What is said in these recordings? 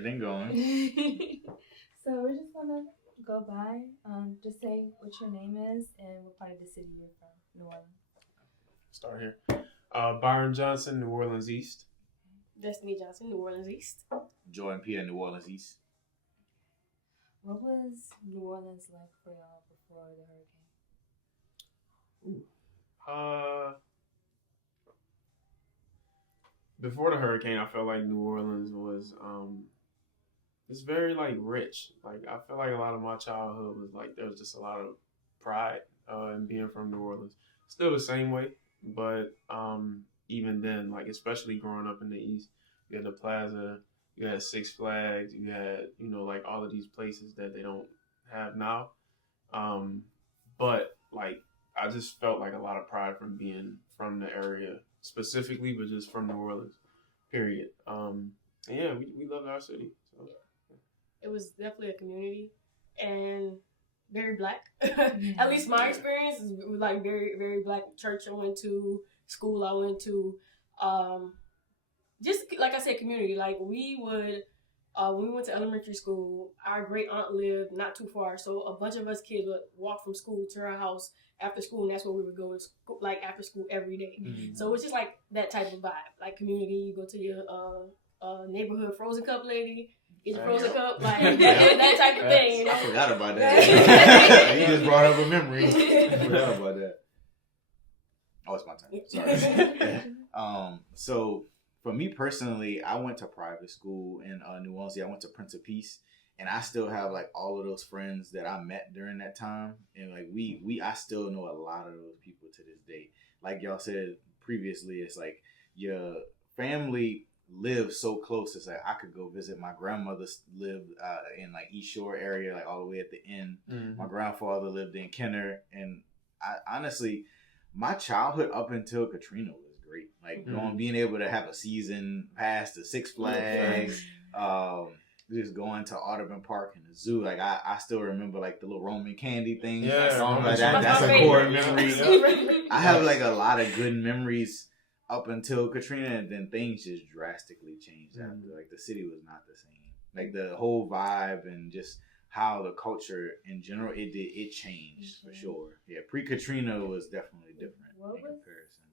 everything going. So we're just gonna go by. Just say what your name is and what part of the city you're from. New Orleans. Start here. Bryon Johnson, New Orleans East. Destiny Johnson, New Orleans East. Jordan Pierre, New Orleans East. What was New Orleans like for y'all before the hurricane? Before the hurricane, I felt like New Orleans was it's very like rich. Like I feel like a lot of my childhood was like there was just a lot of pride in being from New Orleans. Still the same way, but even then, like especially growing up in the East, you had the Plaza, you had Six Flags, you had like all of these places that they don't have now. But like I just felt like a lot of pride from being from the area specifically, but just from New Orleans, period. And yeah, we love our city. So. It was definitely a community and very black. At least my experience is like very, very black. Church I went to, school I went to, just like I said, community. Like we would, when we went to elementary school, our great aunt lived not too far, so a bunch of us kids would walk from school to her house after school, and that's where we would go to school, like after school every day. Mm-hmm. So it's just like that type of vibe, like community. You go to your neighborhood frozen cup lady, get your frozen cup, like that type of thing. You know? I forgot about that. You just brought up a memory. I forgot about that. Oh, it's my turn. Sorry. So for me personally, I went to private school in New Orleans. I went to Prince of Peace. And I still have like all of those friends that I met during that time, and like I still know a lot of those people to this day. Like y'all said previously, it's like your family lives so close. It's like I could go visit my grandmother lived in like East Shore area, like all the way at the end. Mm-hmm. My grandfather lived in Kenner, and I honestly, my childhood up until Katrina was great. Like being able to have a season pass to Six Flags. Just going to Audubon Park and the zoo. Like I still remember like the little Roman candy thing. Yeah, like that's a core memory. I have like a lot of good memories up until Katrina, and then things just drastically changed after. Like the city was not the same. Like the whole vibe and just how the culture in general, it changed for sure. Yeah, pre-Katrina was definitely different in comparison.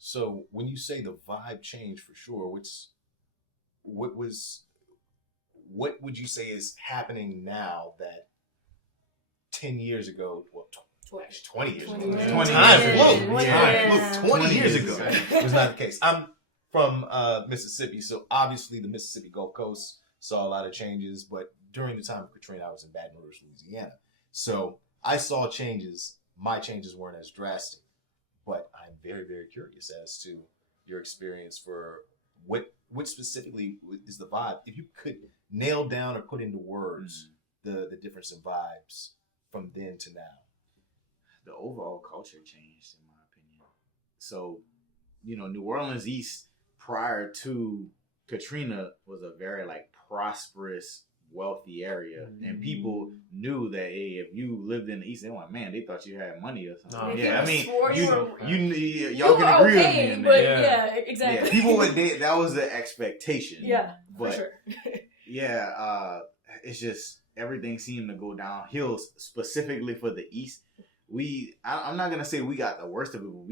So when you say the vibe changed for sure, what would you say is happening now that 10 years ago, well, 20 years ago. 20 years ago was not the case. I'm from Mississippi, so obviously the Mississippi Gulf Coast saw a lot of changes, but during the time of Katrina, I was in Baton Rouge, Louisiana. So I saw changes. My changes weren't as drastic, but I'm very, very curious as to your experience for what specifically is the vibe. If you could nail down or put into words the difference in vibes from then to now. The overall culture changed, in my opinion. So, New Orleans East prior to Katrina was a very like prosperous, wealthy area, and people knew that hey, if you lived in the East, they were like, man, they thought you had money or something. Yeah, I mean, y'all can agree with me. In but yeah, exactly. Yeah, people would that was the expectation. Yeah, but for sure. It's just everything seemed to go downhill specifically for the East. I'm not gonna say we got the worst of it, but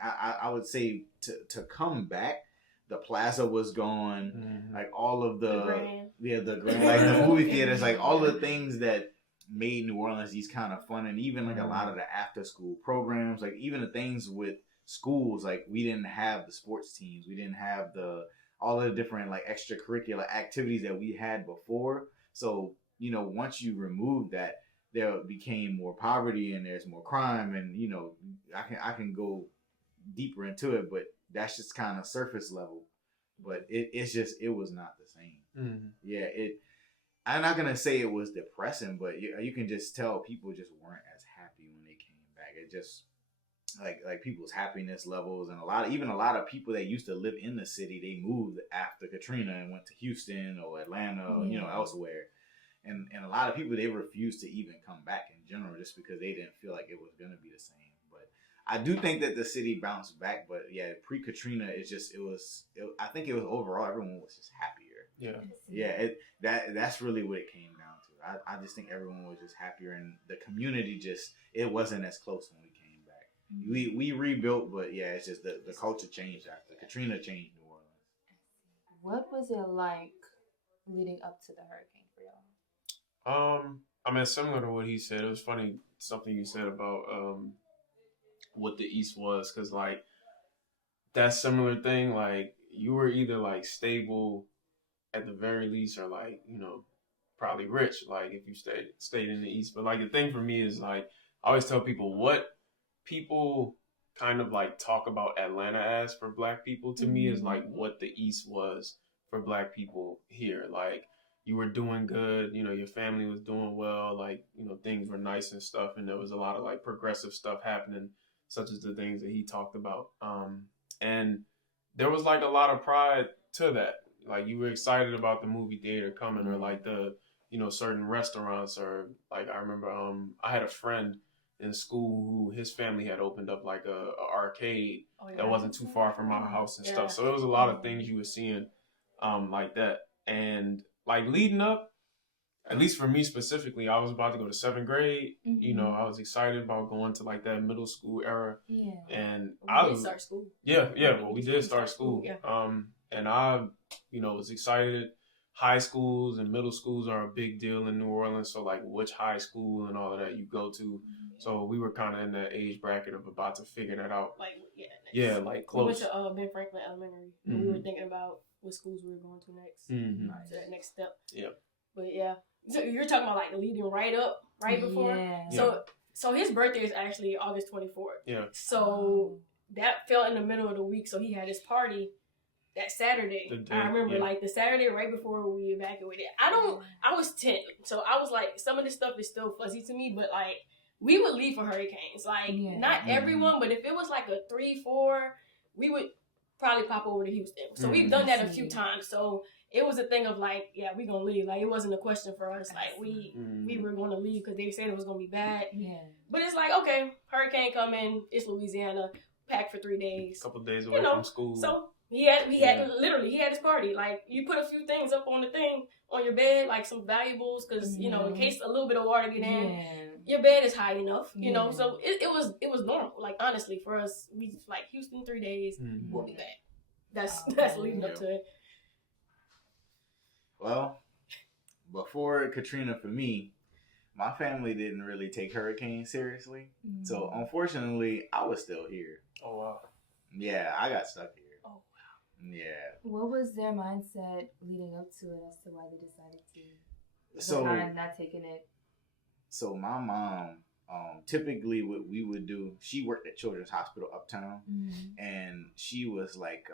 I would say to come back. The plaza was gone, like all of the grand, like the movie theaters, like all the things that made New Orleans East kind of fun, and even like a lot of the after school programs, like even the things with schools, like we didn't have the sports teams, we didn't have all the different like extracurricular activities that we had before. So once you remove that, there became more poverty and there's more crime, and I can go deeper into it, but that's just kind of surface level. But it was not the same. Yeah, I'm not gonna say it was depressing, but you can just tell people just weren't as happy when they came back. It just like people's happiness levels, and a lot of people that used to live in the city, they moved after Katrina and went to Houston or Atlanta or elsewhere. And a lot of people, they refused to even come back in general just because they didn't feel like it was going to be the same. But I do think that the city bounced back. But yeah, pre-Katrina, I think it was overall, everyone was just happier. Yeah. That's really what it came down to. I just think everyone was just happier, and the community it wasn't as close when we came back. Mm-hmm. We rebuilt, but yeah, it's just the culture changed after Katrina changed New Orleans. What was it like leading up to the hurricane for y'all? I mean, similar to what he said, it was funny something you said about what the East was, because like that similar thing, like you were either like stable at the very least, or like, you know, probably rich, like if you stayed in the East. But like the thing for me is like I always tell people what people kind of like talk about Atlanta as for Black people to me is like what the East was for Black people here. Like you were doing good, you know, your family was doing well, like, you know, things were nice and stuff, and there was a lot of like progressive stuff happening, such as the things that he talked about. And there was like a lot of pride to that. Like you were excited about the movie theater coming, or like the, you know, certain restaurants, or like I remember I had a friend in school who his family had opened up like a arcade that wasn't too far from our house and stuff. So there was a lot of things you were seeing like that. And like leading up, at least for me specifically, I was about to go to 7th grade. You know, I was excited about going to like that middle school era. Yeah. And we did start school. Yeah, well, we did start school. Yeah. And I, you know, was excited. High schools and middle schools are a big deal in New Orleans. So like which high school and all of that you go to. So we were kind of in that age bracket of about to figure that out. Like, like close. We went to Ben Franklin Elementary. And we were thinking about what schools we were going to next. So that next step. Yeah. But yeah. So you're talking about like leading right before. Yeah. So his birthday is actually August 24th. Yeah. So that fell in the middle of the week. So he had his party that Saturday. I remember like the Saturday right before we evacuated. I was 10. So I was like, some of this stuff is still fuzzy to me, but like we would leave for hurricanes. Like not everyone, but if it was like a 3-4, we would probably pop over to Houston. So we've done that a few times. So it was a thing of like, yeah, we gonna leave. Like it wasn't a question for us. Like we were gonna leave because they said it was gonna be bad. Yeah. But it's like, okay, hurricane coming. It's Louisiana. Packed for 3 days. A couple of days away from school. So he had his party. Like you put a few things up on the thing on your bed, like some valuables, because you know in case a little bit of water get in, your bed is high enough. You know, so it was normal. Like honestly, for us, we like Houston 3 days, we'll be back. That's leading up to it. Well, before Katrina, for me, my family didn't really take hurricanes seriously. So unfortunately, I was still here. Oh wow. Yeah, I got stuck here. Oh wow. Yeah. What was their mindset leading up to it as to why they decided to not taking it? So my mom, typically what we would do, she worked at Children's Hospital Uptown, and she was like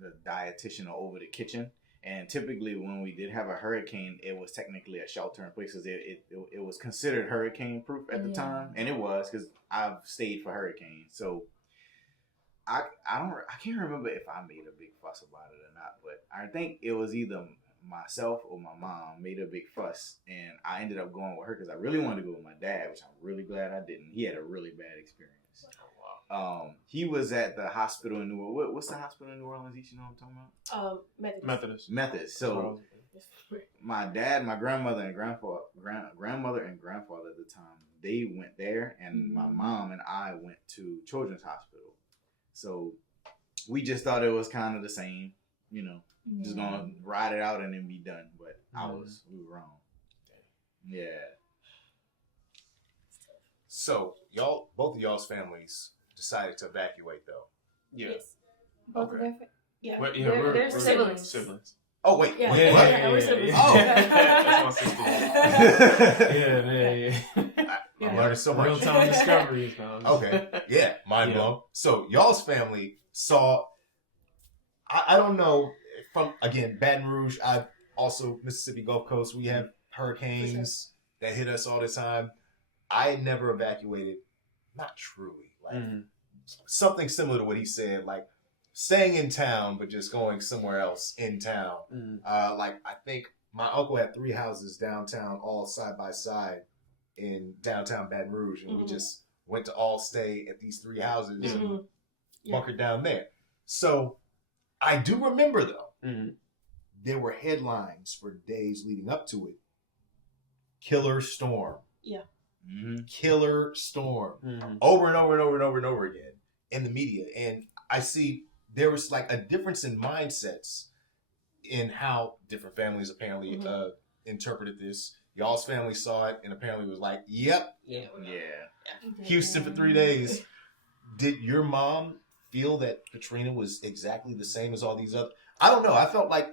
the dietitian over the kitchen. And typically when we did have a hurricane, it was technically a shelter in place because it was considered hurricane proof at the time. And it was, because I've stayed for hurricanes. So I can't remember if I made a big fuss about it or not, but I think it was either myself or my mom made a big fuss, and I ended up going with her because I really wanted to go with my dad, which I'm really glad I didn't. He had a really bad experience. He was at the hospital in New Orleans. What's the hospital in New Orleans? You know what I'm talking about? Methodist. So my dad, my grandmother and grandfather at the time, they went there, and my mom and I went to Children's Hospital. So we just thought it was kind of the same, you know, just gonna ride it out and then be done. But we were wrong. Yeah. So both of y'all's families decided to evacuate, though. Yeah. Yes. Both of their We're siblings. Oh wait. Yeah. We're siblings. Oh. That's my sister. I'm learning so much. Real-time discoveries now. Okay. Yeah. Mind blown. So y'all's family saw, I don't know, from, again, Baton Rouge, also Mississippi Gulf Coast, we have hurricanes that hit us all the time. I never evacuated, not truly. Like something similar to what he said, like staying in town, but just going somewhere else in town. Like I think my uncle had 3 houses downtown, all side by side in downtown Baton Rouge, and we just went to all stay at these 3 houses and bunkered down there. So I do remember though there were headlines for days leading up to it. Killer storm. Yeah. Mm-hmm. Killer storm. Mm-hmm. Over and over and over and over and over again in the media. And I see there was like a difference in mindsets in how different families apparently interpreted this. Y'all's family saw it and apparently was like, yep, Yeah. Houston for 3 days. Did your mom feel that Katrina was exactly the same as all these other? I don't know. I felt like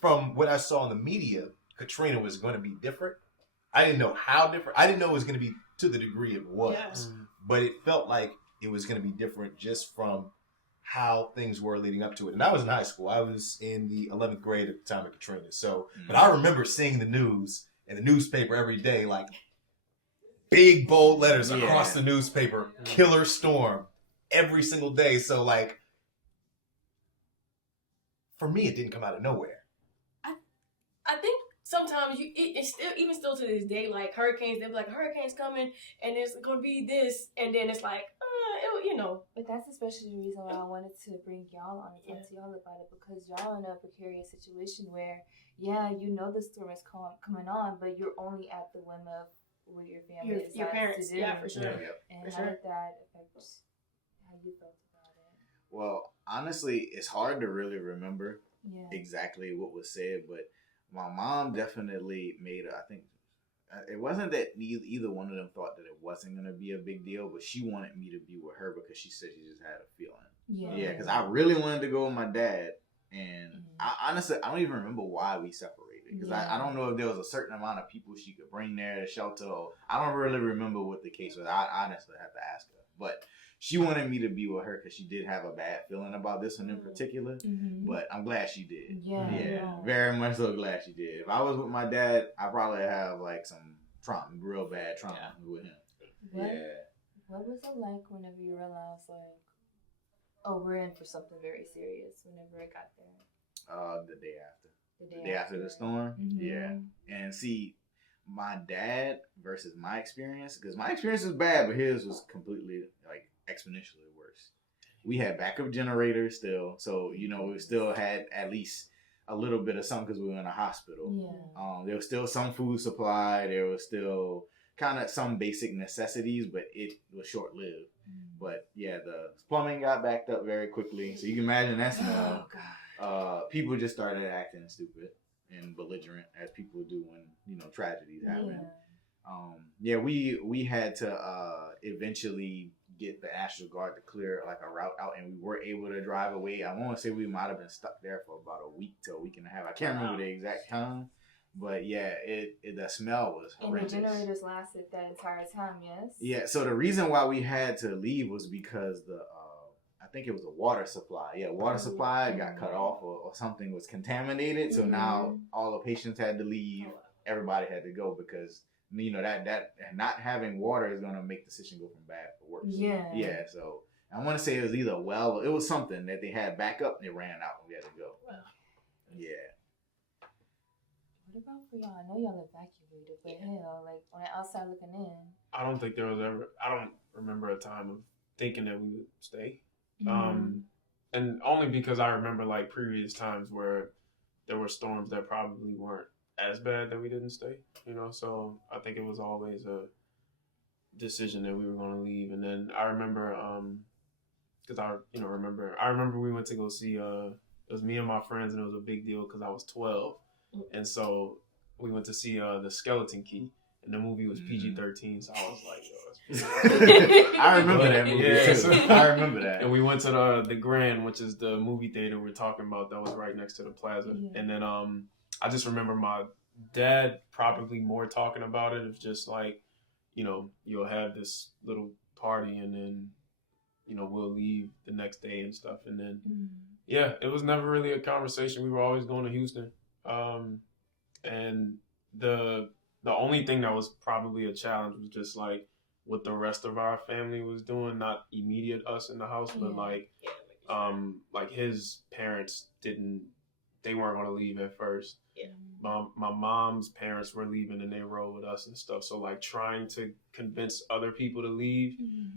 from what I saw in the media, Katrina was going to be different. I didn't know how different. I didn't know it was going to be to the degree it was. Yes. But it felt like it was going to be different just from how things were leading up to it. And I was in high school. I was in the 11th grade at the time of Katrina. So, but I remember seeing the news in the newspaper every day, like big bold letters across the newspaper, killer storm every single day. So like, for me, it didn't come out of nowhere. I think sometimes it's still to this day, like hurricanes, they'll be like, hurricane's coming and it's going to be this. And then it's like, you know. But that's especially the reason why I wanted to bring y'all on and talk to y'all about it, because y'all in a precarious situation where, yeah, you know the storm is coming on, but you're only at the whim of what your family decides Your parents, to do. yeah, for sure. And For how sure. did that affect how you felt about it? Well, honestly, it's hard to really remember Yeah. exactly what was said, but my mom definitely made I think it wasn't that either one of them thought that it wasn't going to be a big deal, but she wanted me to be with her because she said she just had a feeling. Yeah, because I really wanted to go with my dad, and I honestly, I don't even remember why we separated, because I don't know if there was a certain amount of people she could bring there to shelter, or I don't really remember what the case was. I honestly have to ask her, but she wanted me to be with her because she did have a bad feeling about this one in particular, but I'm glad she did. Yeah, very much so glad she did. If I was with my dad, I probably have like some trauma, real bad trauma with him. What was it like whenever you realized, like, oh, we're in for something very serious whenever it got there? The day after the storm. Yeah. And see, my dad versus my experience, because my experience was bad, but his was completely like exponentially worse. We had backup generators still, so you know we still had at least a little bit of something because we were in a hospital. There was still some food supply. There was still kind of some basic necessities, but it was short lived. But yeah, the plumbing got backed up very quickly, so you can imagine that smell. People just started acting stupid and belligerent, as people do when, you know, tragedies happen. We had to eventually get the National Guard to clear like a route out, and we were able to drive away. I want to say we might have been stuck there for about a week to a week and a half. I can't remember the exact time, but yeah, the smell was horrendous. And the generators lasted that entire time, yes? Yeah, so the reason why we had to leave was because I think it was the water supply. Yeah, water supply got cut off or something was contaminated. So now all the patients had to leave. Everybody had to go because, you know, that not having water is going to make the situation go from bad to worse. Yeah, so I want to say it was either it was something that they had back up and it ran out and we had to go. Yeah. What about for y'all? I know y'all evacuated, but hell, like on the outside looking in. I don't think there was ever, I don't remember a time of thinking that we would stay. And only because I remember like previous times where there were storms that probably weren't as bad that we didn't stay, you know, so I think it was always a decision that we were going to leave. And then I remember, because I remember we went to go see, it was me and my friends, and it was a big deal because I was 12. And so we went to see The Skeleton Key, and the movie was PG-13, so I was like, yo, I remember that movie too. I remember that. And we went to the Grand, which is the movie theater we're talking about that was right next to the plaza. And then I just remember my dad probably more talking about it. It's just like, you know, you'll have this little party and then, you know, we'll leave the next day and stuff. And then, yeah, it was never really a conversation. We were always going to Houston. And the only thing that was probably a challenge was just like what the rest of our family was doing, not immediate us in the house, but like his parents they weren't going to leave at first. My mom's parents were leaving and they rode with us and stuff. So like trying to convince other people to leave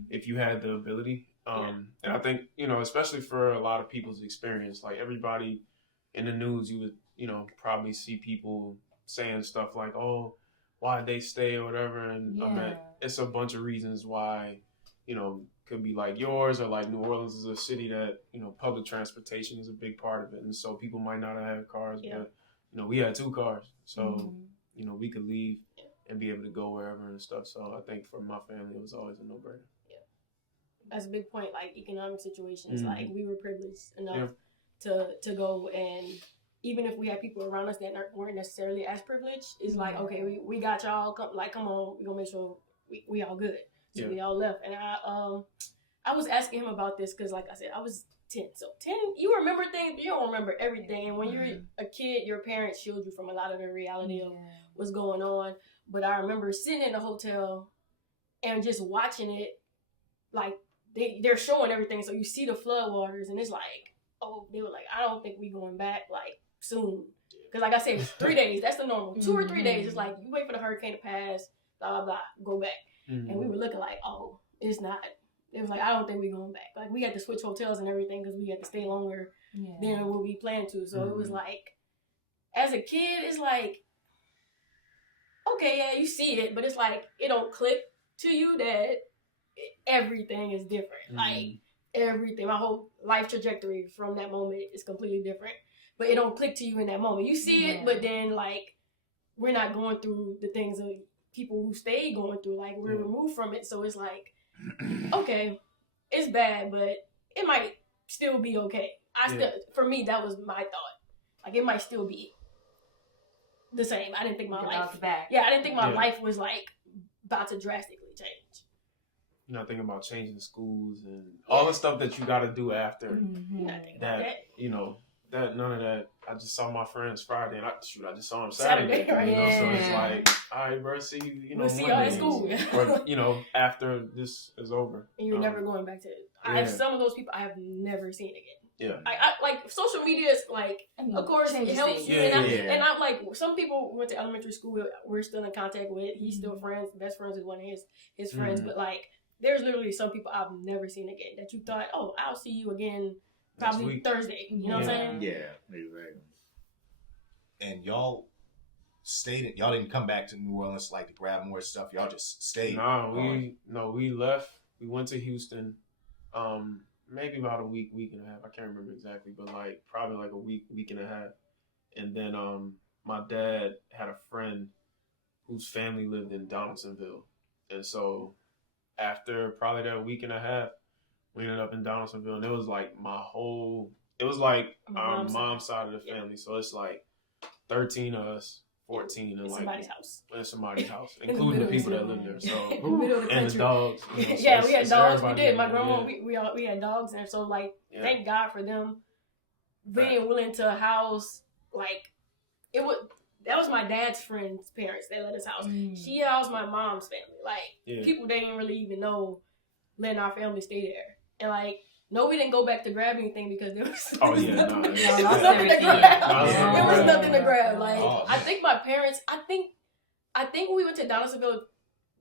if you had the ability. And I think, you know, especially for a lot of people's experience, like everybody in the news, you would probably see people saying stuff like, oh, why'd they stay or whatever. And I mean, it's a bunch of reasons why, could be like yours, or like New Orleans is a city that, public transportation is a big part of it. And so people might not have cars, but, we had 2 cars. So, we could leave and be able to go wherever and stuff. So I think for my family, it was always a no-brainer. That's a big point. Like economic situations, like we were privileged enough to go, and even if we had people around us that weren't necessarily as privileged, it's like, okay, we got y'all. Come on, we gonna make sure we all good. So we all left, and I was asking him about this because, like I said, I was 10. So 10, you remember things, but you don't remember everything. And when you're a kid, your parents shield you from a lot of the reality of what's going on. But I remember sitting in the hotel and just watching it, like they're showing everything. So you see the floodwaters, and it's like, oh, they were like, I don't think we going back like soon. Because like I said, it's 3 days. That's the normal. 2 or 3 days. It's like you wait for the hurricane to pass, blah, blah, blah, go back. And we were looking like, oh, it's not. It was like, I don't think we're going back. Like, we had to switch hotels and everything because we had to stay longer than what we planned to. So it was like, as a kid, it's like, okay, yeah, you see it, but it's like, it don't click to you that everything is different. Like, everything, my whole life trajectory from that moment is completely different. But it don't click to you in that moment. You see it, but then, like, we're not going through the things of people who stay going through. Like, we're removed from it. So it's like, okay, it's bad, but it might still be okay. For me, that was my thought. Like, it might still be the same. I didn't think my life. I didn't think my life was like about to drastically change. You're not thinking about changing schools and all the stuff that you got to do after that. None of that. I just saw my friends Friday, and I just saw them Saturday. Right? So it's like, all right, bro, see you. We'll see y'all at school. Or after this is over. And you're never going back to it. I have some of those people I have never seen again. Yeah. I like social media is like, of course, it helps you. And I'm like, some people went to elementary school. We're still in contact with. He's still best friends with one of his friends. But like, there's literally some people I've never seen again that you thought, oh, I'll see you again. Probably Thursday, you know what I'm saying? Yeah, exactly. And y'all stayed. Y'all didn't come back to New Orleans like to grab more stuff. Y'all just stayed. We left. We went to Houston. Maybe about a week and a half. I can't remember exactly, but like probably like a week and a half. And then my dad had a friend whose family lived in Donaldsonville, and so after probably that week and a half, we ended up in Donaldsonville, and it was like our mom's side of the family. So it's like 13 of us, 14 in like somebody's house. In somebody's house, including the people that live there. So and the dogs. So we had dogs. We did. My grandma, we had dogs, and so like thank God for them being willing to house that was my dad's friend's parents. They let us house. She housed my mom's family. Like people they didn't really even know letting our family stay there. And like, no, we didn't go back to grab anything because there was nothing to grab. There was nothing to grab. Like, I think my parents, I think when we went to Donaldsonville,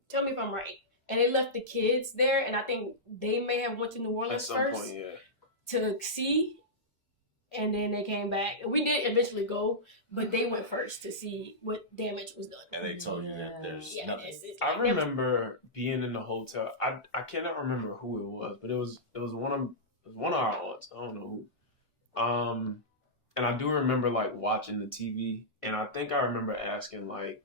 tell me if I'm right, and they left the kids there, and I think they may have went to New Orleans first to see, and then they came back. We did eventually go, but they went first to see what damage was done. And they told you that there's nothing. I remember being in the hotel. I cannot remember who it was, but it was one of our aunts. I don't know who. And I do remember like watching the TV, and I think I remember asking like,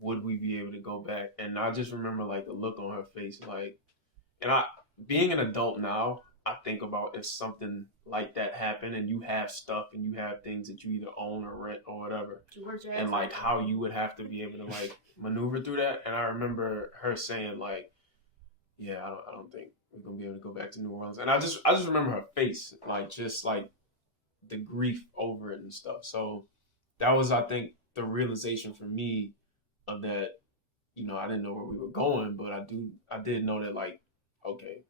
would we be able to go back? And I just remember like the look on her face, like, and being an adult now, I think about if something like that happened and you have stuff and you have things that you either own or rent or whatever, and like how you would have to be able to like maneuver through that. And I remember her saying like, yeah, I don't think we're gonna be able to go back to New Orleans. And I just remember her face, like just like the grief over it and stuff. So that was, I think, the realization for me of that. I didn't know where we were going, but I did know that like, okay,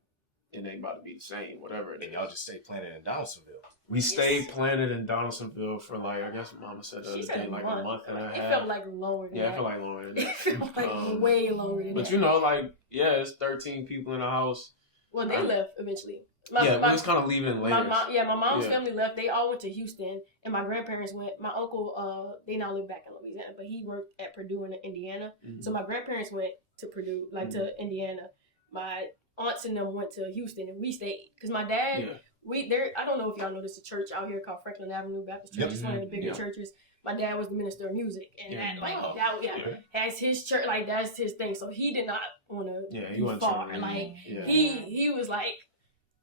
it ain't about to be the same, whatever. And y'all just stayed planted in Donaldsonville. We stayed planted in Donaldsonville for like, I guess Mama said the other day, like a month and a half. It felt like longer than that. Yeah, it felt like longer than that. It felt like way longer than that. But like, it's 13 people in the house. Well, they left eventually. we was kind of leaving in later. My mom's family left. They all went to Houston, and my grandparents went. My uncle, they now live back in Louisiana, but he worked at Purdue in Indiana. Mm-hmm. So my grandparents went to Purdue, to Indiana. My aunts and them went to Houston, and we stayed because my dad. I don't know if y'all know this, a church out here called Franklin Avenue Baptist Church. It's one of the bigger churches. My dad was the minister of music, and that's his church. Like that's his thing. So he did not want to be far. He was like,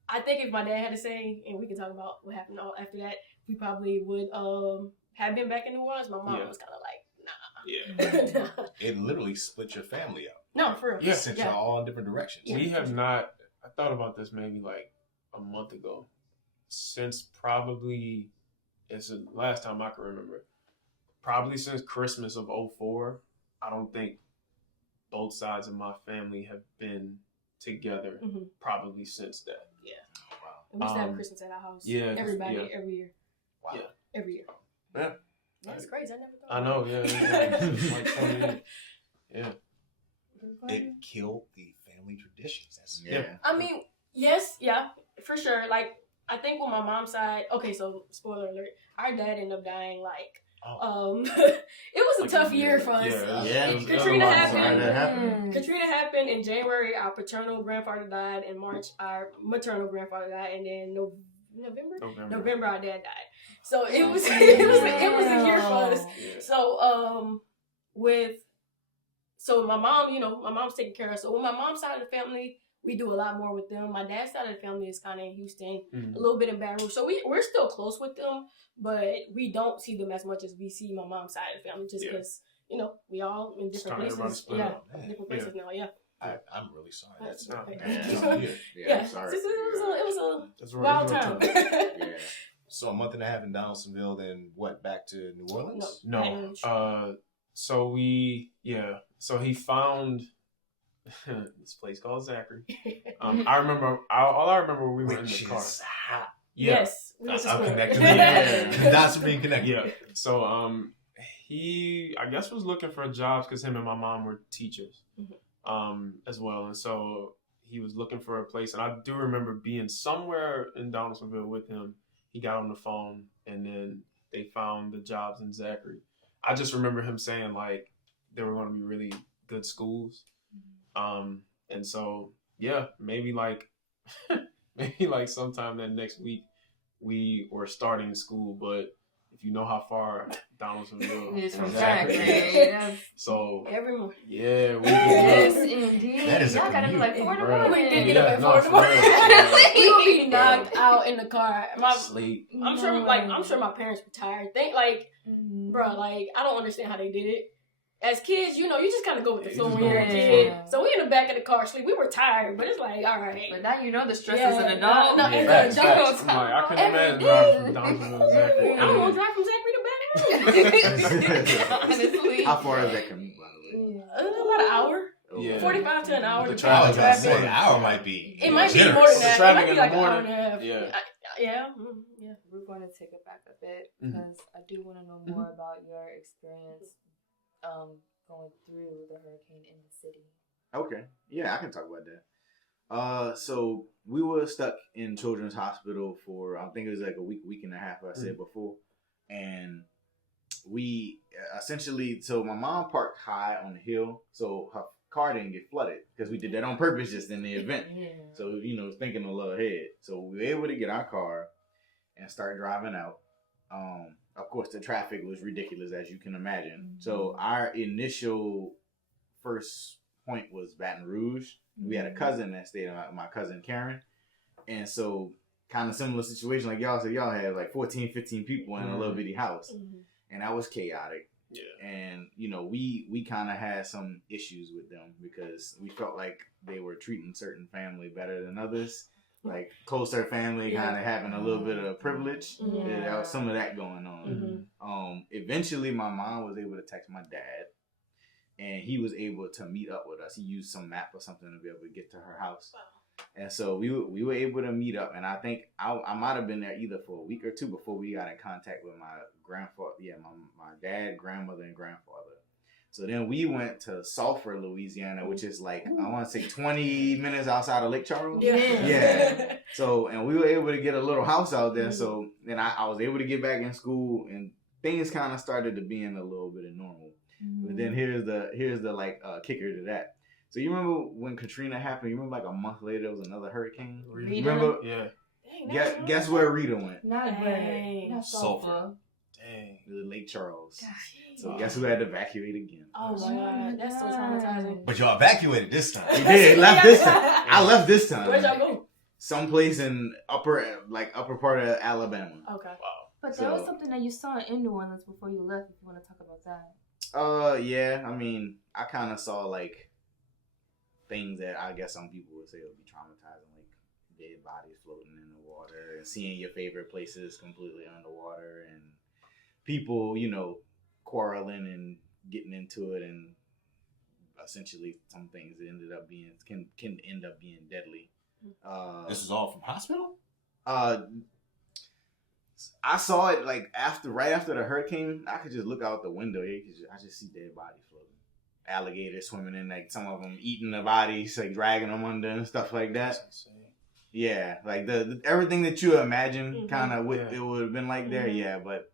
I think if my dad had to say, and we can talk about what happened after that, we probably would have been back in New Orleans. My mom was kind of like, nah. Yeah. It literally split your family up. No, for real. Yeah, sent y'all all in different directions. We have not. I thought about this maybe like a month ago. Since probably it's the last time I can remember. Probably since Christmas of 2004, I don't think both sides of my family have been together probably since that. Yeah. Oh, wow. And we used to have Christmas at our house. Yeah. Everybody, every year. Wow. Yeah. Every year. Yeah. That's crazy. I never thought I know, It's like 20 years. Yeah. It killed the family traditions. That's I mean, yes, for sure. Like, I think with my mom's side, okay, so spoiler alert, our dad ended up dying it was a tough year for us. Katrina happened. Katrina happened in January. Our paternal grandfather died in March. Our maternal grandfather died, and then November our dad died. So it was a year for us. So so my mom, my mom's taking care of us. So with my mom's side of the family, we do a lot more with them. My dad's side of the family is kind of in Houston, a little bit in Baton Rouge. So we're still close with them, but we don't see them as much as we see my mom's side of the family, just because, we all in different places. Different places now, I'm really sorry. That's okay. Sorry. It was a wild time. So a month and a half in Donaldsonville, then what, back to New Orleans? No. So he found this place called Zachary. I remember when we were in the car. Yes. I'm connected. That's being connected. Yeah. So he, I guess, was looking for jobs because him and my mom were teachers as well. And so he was looking for a place. And I do remember being somewhere in Donaldsonville with him. He got on the phone and then they found the jobs in Zachary. I just remember him saying like they were going to be really good schools. And so, maybe like sometime that next week we were starting school, but if you know how far Donaldsonville is from Zachary. So every morning. Yeah, we yes, indeed. That is y'all gotta be like 4 in the morning. We did get up at 4 in the morning. We would be knocked out in the car. Sleep. I'm sure my parents were tired. Bro, I don't understand how they did it. As kids, you just kind of go with the flow when you're a kid. So we in the back of the car asleep. We were tired, but it's like, all right. But now you know the stress as an adult. No, as an adult. I couldn't imagine driving from Donaldsonville to Zachary. I don't want to drive from Zachary to Baton Rouge. Honestly. How far is that commute, by the way? About an hour. Yeah. 45 to an hour. The traffic. An hour might be. It might be more than that. The traffic it might be in like the morning. An hour and a half. Yeah. Yeah. We're going to take it back a bit because I do want to know more about your experience going through the hurricane in the city. Okay. Yeah, I can talk about that. So we were stuck in Children's Hospital for, I think it was like a week and a half, I said before. And we essentially, so my mom parked high on the hill, so her car didn't get flooded because we did that on purpose just in the event. Yeah. So, thinking a little ahead. So we were able to get our car and start driving out. Of course, the traffic was ridiculous, as you can imagine. Mm-hmm. So our initial first point was Baton Rouge. Mm-hmm. We had a cousin that stayed, my cousin Karen. And so kind of similar situation like y'all. So y'all had like 14, 15 people in a little bitty house. Mm-hmm. And that was chaotic. Yeah. And, we kind of had some issues with them because we felt like they were treating certain family better than others. Like closer family kind of having a little bit of privilege. Yeah. There was some of that going on. Mm-hmm. Eventually my mom was able to text my dad and he was able to meet up with us. He used some map or something to be able to get to her house. Wow. And so we were able to meet up, and I think I might have been there either for a week or two before we got in contact with my grandfather. Yeah, my dad, grandmother, and grandfather. So then we went to Sulphur, Louisiana, which is like, I want to say 20 minutes outside of Lake Charles. Yeah. So, and we were able to get a little house out there. So then I was able to get back in school, and things kind of started to be in a little bit of normal. But then here's the like kicker to that. So you remember when Katrina happened? You remember like a month later there was another hurricane? Rita? Remember? Yeah. Guess where Rita went? Not where. Not Sulphur. Dang. It was Lake Charles. Gosh. So guess who had to evacuate again? Oh my God, that's so traumatizing. But y'all evacuated this time. We did. Left this time. I left this time. Where'd y'all go? Someplace in upper part of Alabama. Okay. But that was something that you saw in New Orleans before you left, if you want to talk about that. Yeah. I mean, I kind of saw like things that I guess some people would say would be traumatizing, like dead bodies floating in the water and seeing your favorite places completely underwater and people, quarreling and getting into it, and essentially some things that ended up being can end up being deadly. This is all from hospital? I saw it like right after the hurricane. I could just look out the window. I just see dead bodies floating. Alligators swimming in, like some of them eating the bodies, like dragging them under and stuff like that. Yeah, like the everything that you imagine, kind of what it would have been like there. Yeah, but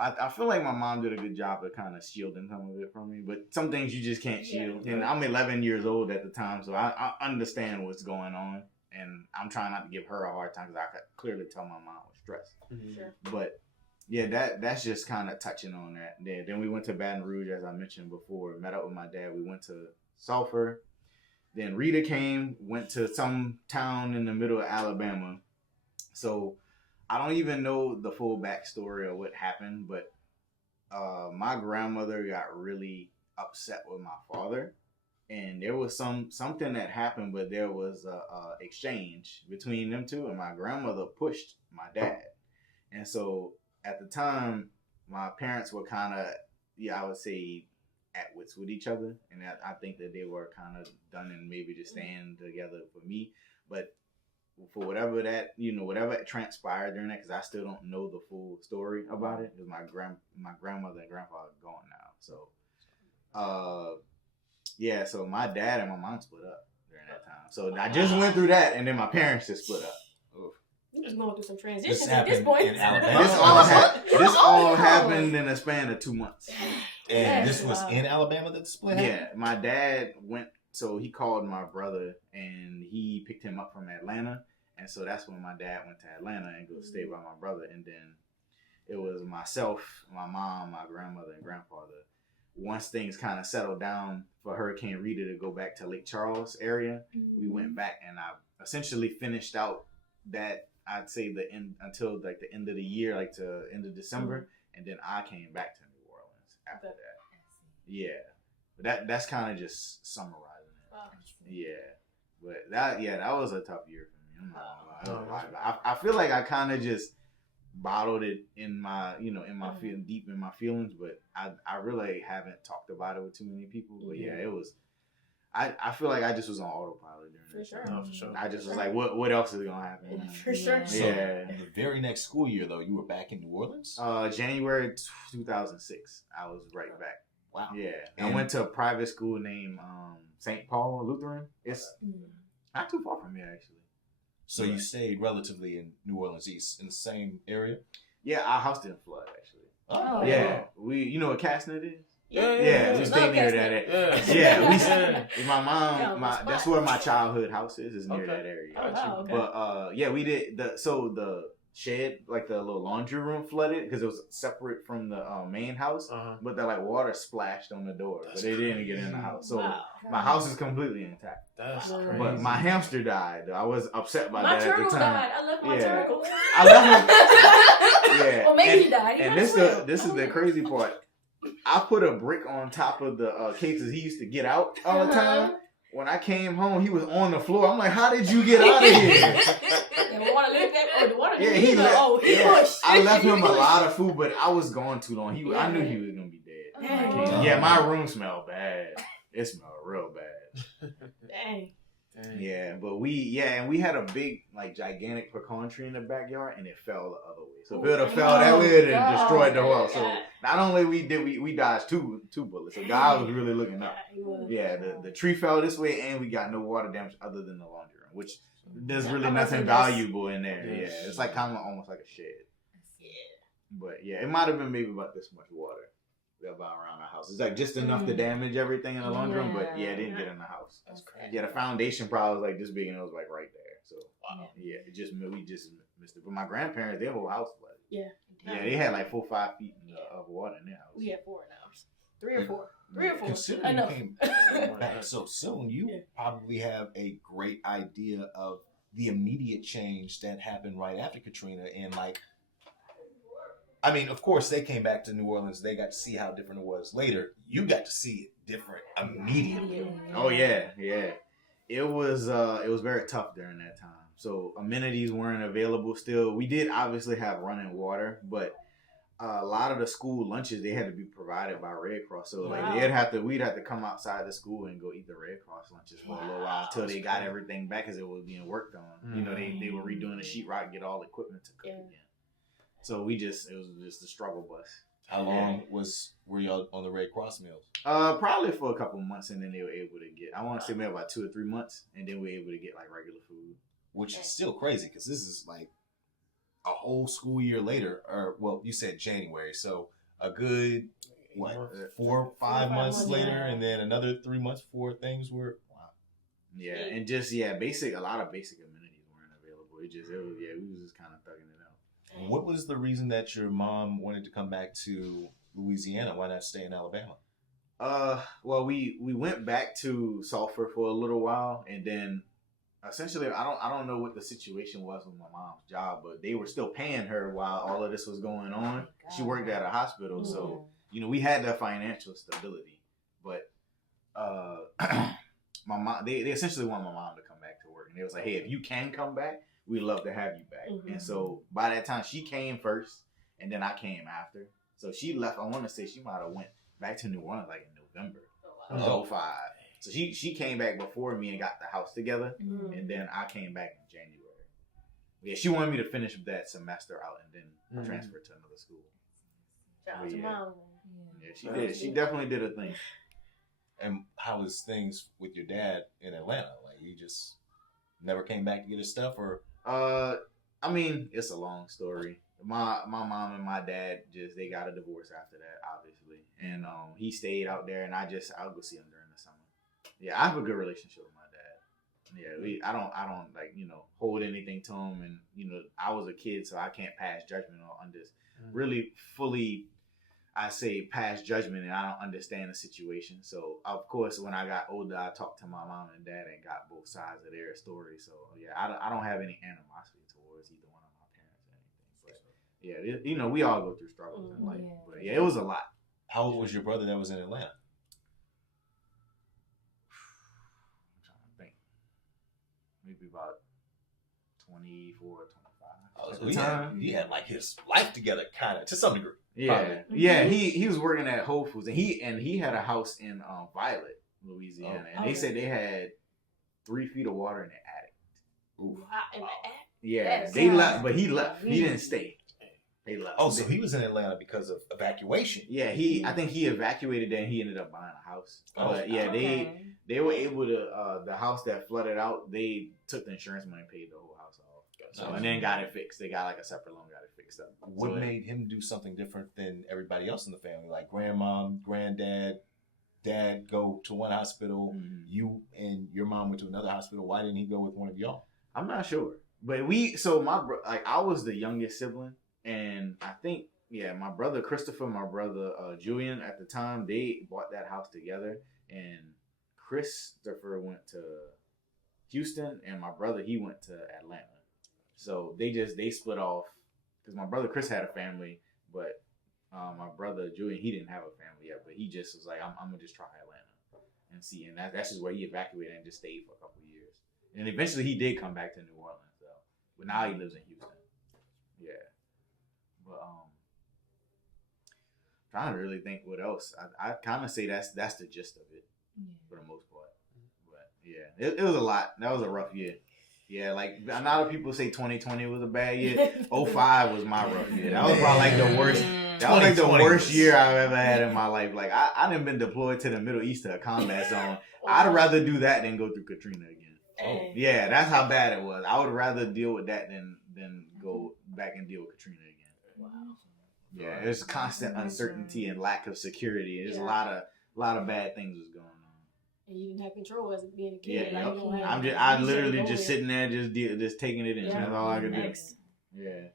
I feel like my mom did a good job of kind of shielding some of it from me. But some things you just can't shield. And I'm 11 years old at the time, so I understand what's going on, and I'm trying not to give her a hard time because I could clearly tell my mom was stressed. Sure. But yeah, that's just kind of touching on that. Then we went to Baton Rouge, as I mentioned before. Met up with my dad. We went to Sulphur. Then Rita came, went to some town in the middle of Alabama. So I don't even know the full backstory of what happened, but my grandmother got really upset with my father. And there was something that happened, but there was a exchange between them two, and my grandmother pushed my dad. And so at the time, my parents were kind of, I would say, at wits with each other. And I think that they were kind of done and maybe just staying together for me. But for whatever transpired during that, because I still don't know the full story about it, because my grandmother and grandfather are gone now. So, so my dad and my mom split up during that time. So I just went through that, and then my parents just split up. You're just going through some transitions This at this happened point. in Alabama. This all happened in a span of 2 months. And this was in Alabama that the split happened? Yeah, my dad went, so he called my brother, and he picked him up from Atlanta. And so that's when my dad went to Atlanta and go stay by my brother. And then it was myself, my mom, my grandmother, and grandfather. Once things kind of settled down for Hurricane Rita to go back to Lake Charles area, we went back, and I essentially finished out that, I'd say, until like the end of the year, like to end of December, and then I came back to New Orleans after that. Yeah, but that's kind of just summarizing it. Yeah, but that was a tough year for me. I'm not gonna lie. I feel like I kind of just bottled it in my, feeling, deep in my feelings, but I really haven't talked about it with too many people. But yeah, it was. I feel like I just was on autopilot during that time. No, for sure. I just was like, what else is gonna happen? For sure. So the very next school year, though, you were back in New Orleans? January 2006, I was right back. Wow. Yeah, I went to a private school named St. Paul Lutheran. It's not too far from here, actually. So you stayed relatively in New Orleans East, in the same area? Yeah, our house didn't flood, actually. Oh. Yeah, you know what Castnet is? Yeah, we stayed near that. My mom, that's where my childhood house is near that area. Oh, wow, okay. But we did the shed, like the little laundry room, flooded because it was separate from the main house, but the water splashed on the door, but they didn't get in the house. So my house is completely intact. That's crazy. But my hamster died. I was upset by that at the time. My turtle died. I left my turtle. I left him. Yeah. Well, maybe he died. And this is the crazy part. I put a brick on top of the cases he used to get out all the time. When I came home, he was on the floor. I'm like, how did you get out of here? The water left that, or the water didn't he left. pushed. I left him a lot of food, but I was gone too long. I knew he was going to be dead. Dang. Yeah, my room smelled bad. It smelled real bad. Dang. Dang. Yeah, but and we had a big, like, gigantic pecan tree in the backyard, and it fell the other way. So if it would have fell that way, it would have destroyed the house. So not only we dodged two bullets. So God was really looking up. Yeah, the tree fell this way, and we got no water damage other than the laundry room, which there's really nothing valuable in there. Yeah, it's like kind of almost like a shed. Yeah. But yeah, it might have been maybe about this much water about around the house. It's like just enough to damage everything in the laundry room, but yeah, it didn't get in the house. That's crazy. Yeah, the foundation probably was like this big, and it was like right there. So yeah, we just missed it. But my grandparents, their whole house flooded. Yeah, they had like 4 or 5 feet of water in their house. We had 4 in ours. 3 or 4. 3 or 4. Considering Enough. you came back so soon, you probably have a great idea of the immediate change that happened right after Katrina. And like, I mean, of course, they came back to New Orleans. They got to see how different it was later. You got to see it different immediately. Oh yeah. It was very tough during that time. So amenities weren't available still. We did obviously have running water, but a lot of the school lunches, they had to be provided by Red Cross. So like we'd have to come outside the school and go eat the Red Cross lunches for a little while until they got everything back, because it was being worked on. You know, they were redoing the sheetrock and get all the equipment to cook again. So it was just a struggle bus. How long were y'all on the Red Cross meals? Probably for a couple months, and then they were able to get, I want to say maybe about 2 or 3 months, and then we were able to get like regular food. Which is still crazy, because this is like a whole school year later, or well, you said January, so a good 4 or 5 months later, and then another 3 months before things were Yeah, and just a lot of basic amenities weren't available. We was just kind of thugging it out. What was the reason that your mom wanted to come back to Louisiana? Why not stay in Alabama? Well, we went back to Sulphur for a little while, and then essentially, I don't know what the situation was with my mom's job, but they were still paying her while all of this was going on. She worked at a hospital, so we had that financial stability. But my mom, they essentially wanted my mom to come back to work, and they was like, "Hey, if you can come back, we'd love to have you back." And so by that time, she came first, and then I came after. So she left. I want to say she might have went back to New Orleans like in November of 05. So she came back before me and got the house together, and then I came back in January. Yeah, she wanted me to finish that semester out and then transfer to another school. Shout out to Mom. Yeah, she did. She definitely did a thing. And how was things with your dad in Atlanta? Like, you just never came back to get his stuff, or? I mean, it's a long story. My mom and my dad they got a divorce after that, obviously, and he stayed out there, and I'll go see him during the summer. Yeah, I have a good relationship with my dad. Yeah, I don't like, hold anything to him, and I was a kid, so I can't pass judgment on this. Really fully, I say pass judgment, and I don't understand the situation. So of course, when I got older, I talked to my mom and dad and got both sides of their story. So yeah, I don't have any animosity towards either one of my parents or anything. But yeah, we all go through struggles in life. But yeah, it was a lot. How old was your brother that was in Atlanta? Maybe about 24, 25. So he had like his life together, kind of, to some degree. Yeah, yeah. He was working at Whole Foods, and he had a house in Violet, Louisiana, and they said they had 3 feet of water in the attic. Ooh. In the attic? Yeah, they left, but he left. He didn't stay. They left. Oh, so he was in Atlanta because of evacuation. Yeah, I think he evacuated, then he ended up buying a house. But yeah, they were able to, the house that flooded out, they took the insurance money and paid the whole house off. So, and then got it fixed. They got like a separate loan, got it fixed up. What made him do something different than everybody else in the family? Like grandmom, granddad, dad go to one hospital, you and your mom went to another hospital. Why didn't he go with one of y'all? I'm not sure. But I was the youngest sibling, and I think, my brother Christopher, my brother Julian at the time, they bought that house together, and Christopher went to Houston, and my brother, he went to Atlanta. So they split off, because my brother Chris had a family, but my brother Julian, he didn't have a family yet, but he just was like, I'm gonna just try Atlanta and see, and that's just where he evacuated and just stayed for a couple of years, and eventually he did come back to New Orleans, though, but now he lives in Houston. Yeah, but trying to really think what else. I kind of say that's the gist of it for the most part. But Yeah, it was a lot. That was a rough year. Yeah, like a lot of people say 2020 was a bad year. 05 was my rough year. That was probably like the worst. That was like the 2020 worst was- year I've ever had in my life. Like I done been deployed to the Middle East to a combat zone. I'd rather do that than go through Katrina again. Oh. Yeah, that's how bad it was. I would rather deal with that than go back and deal with Katrina again. Wow. Yeah, there's constant uncertainty and lack of security. There's a lot of bad things was going on. And you didn't have control as being a kid. Yeah, like, yep. you don't have, I'm you literally just just sitting there, just taking it in. Yeah. That's all I could do. Next. Yeah.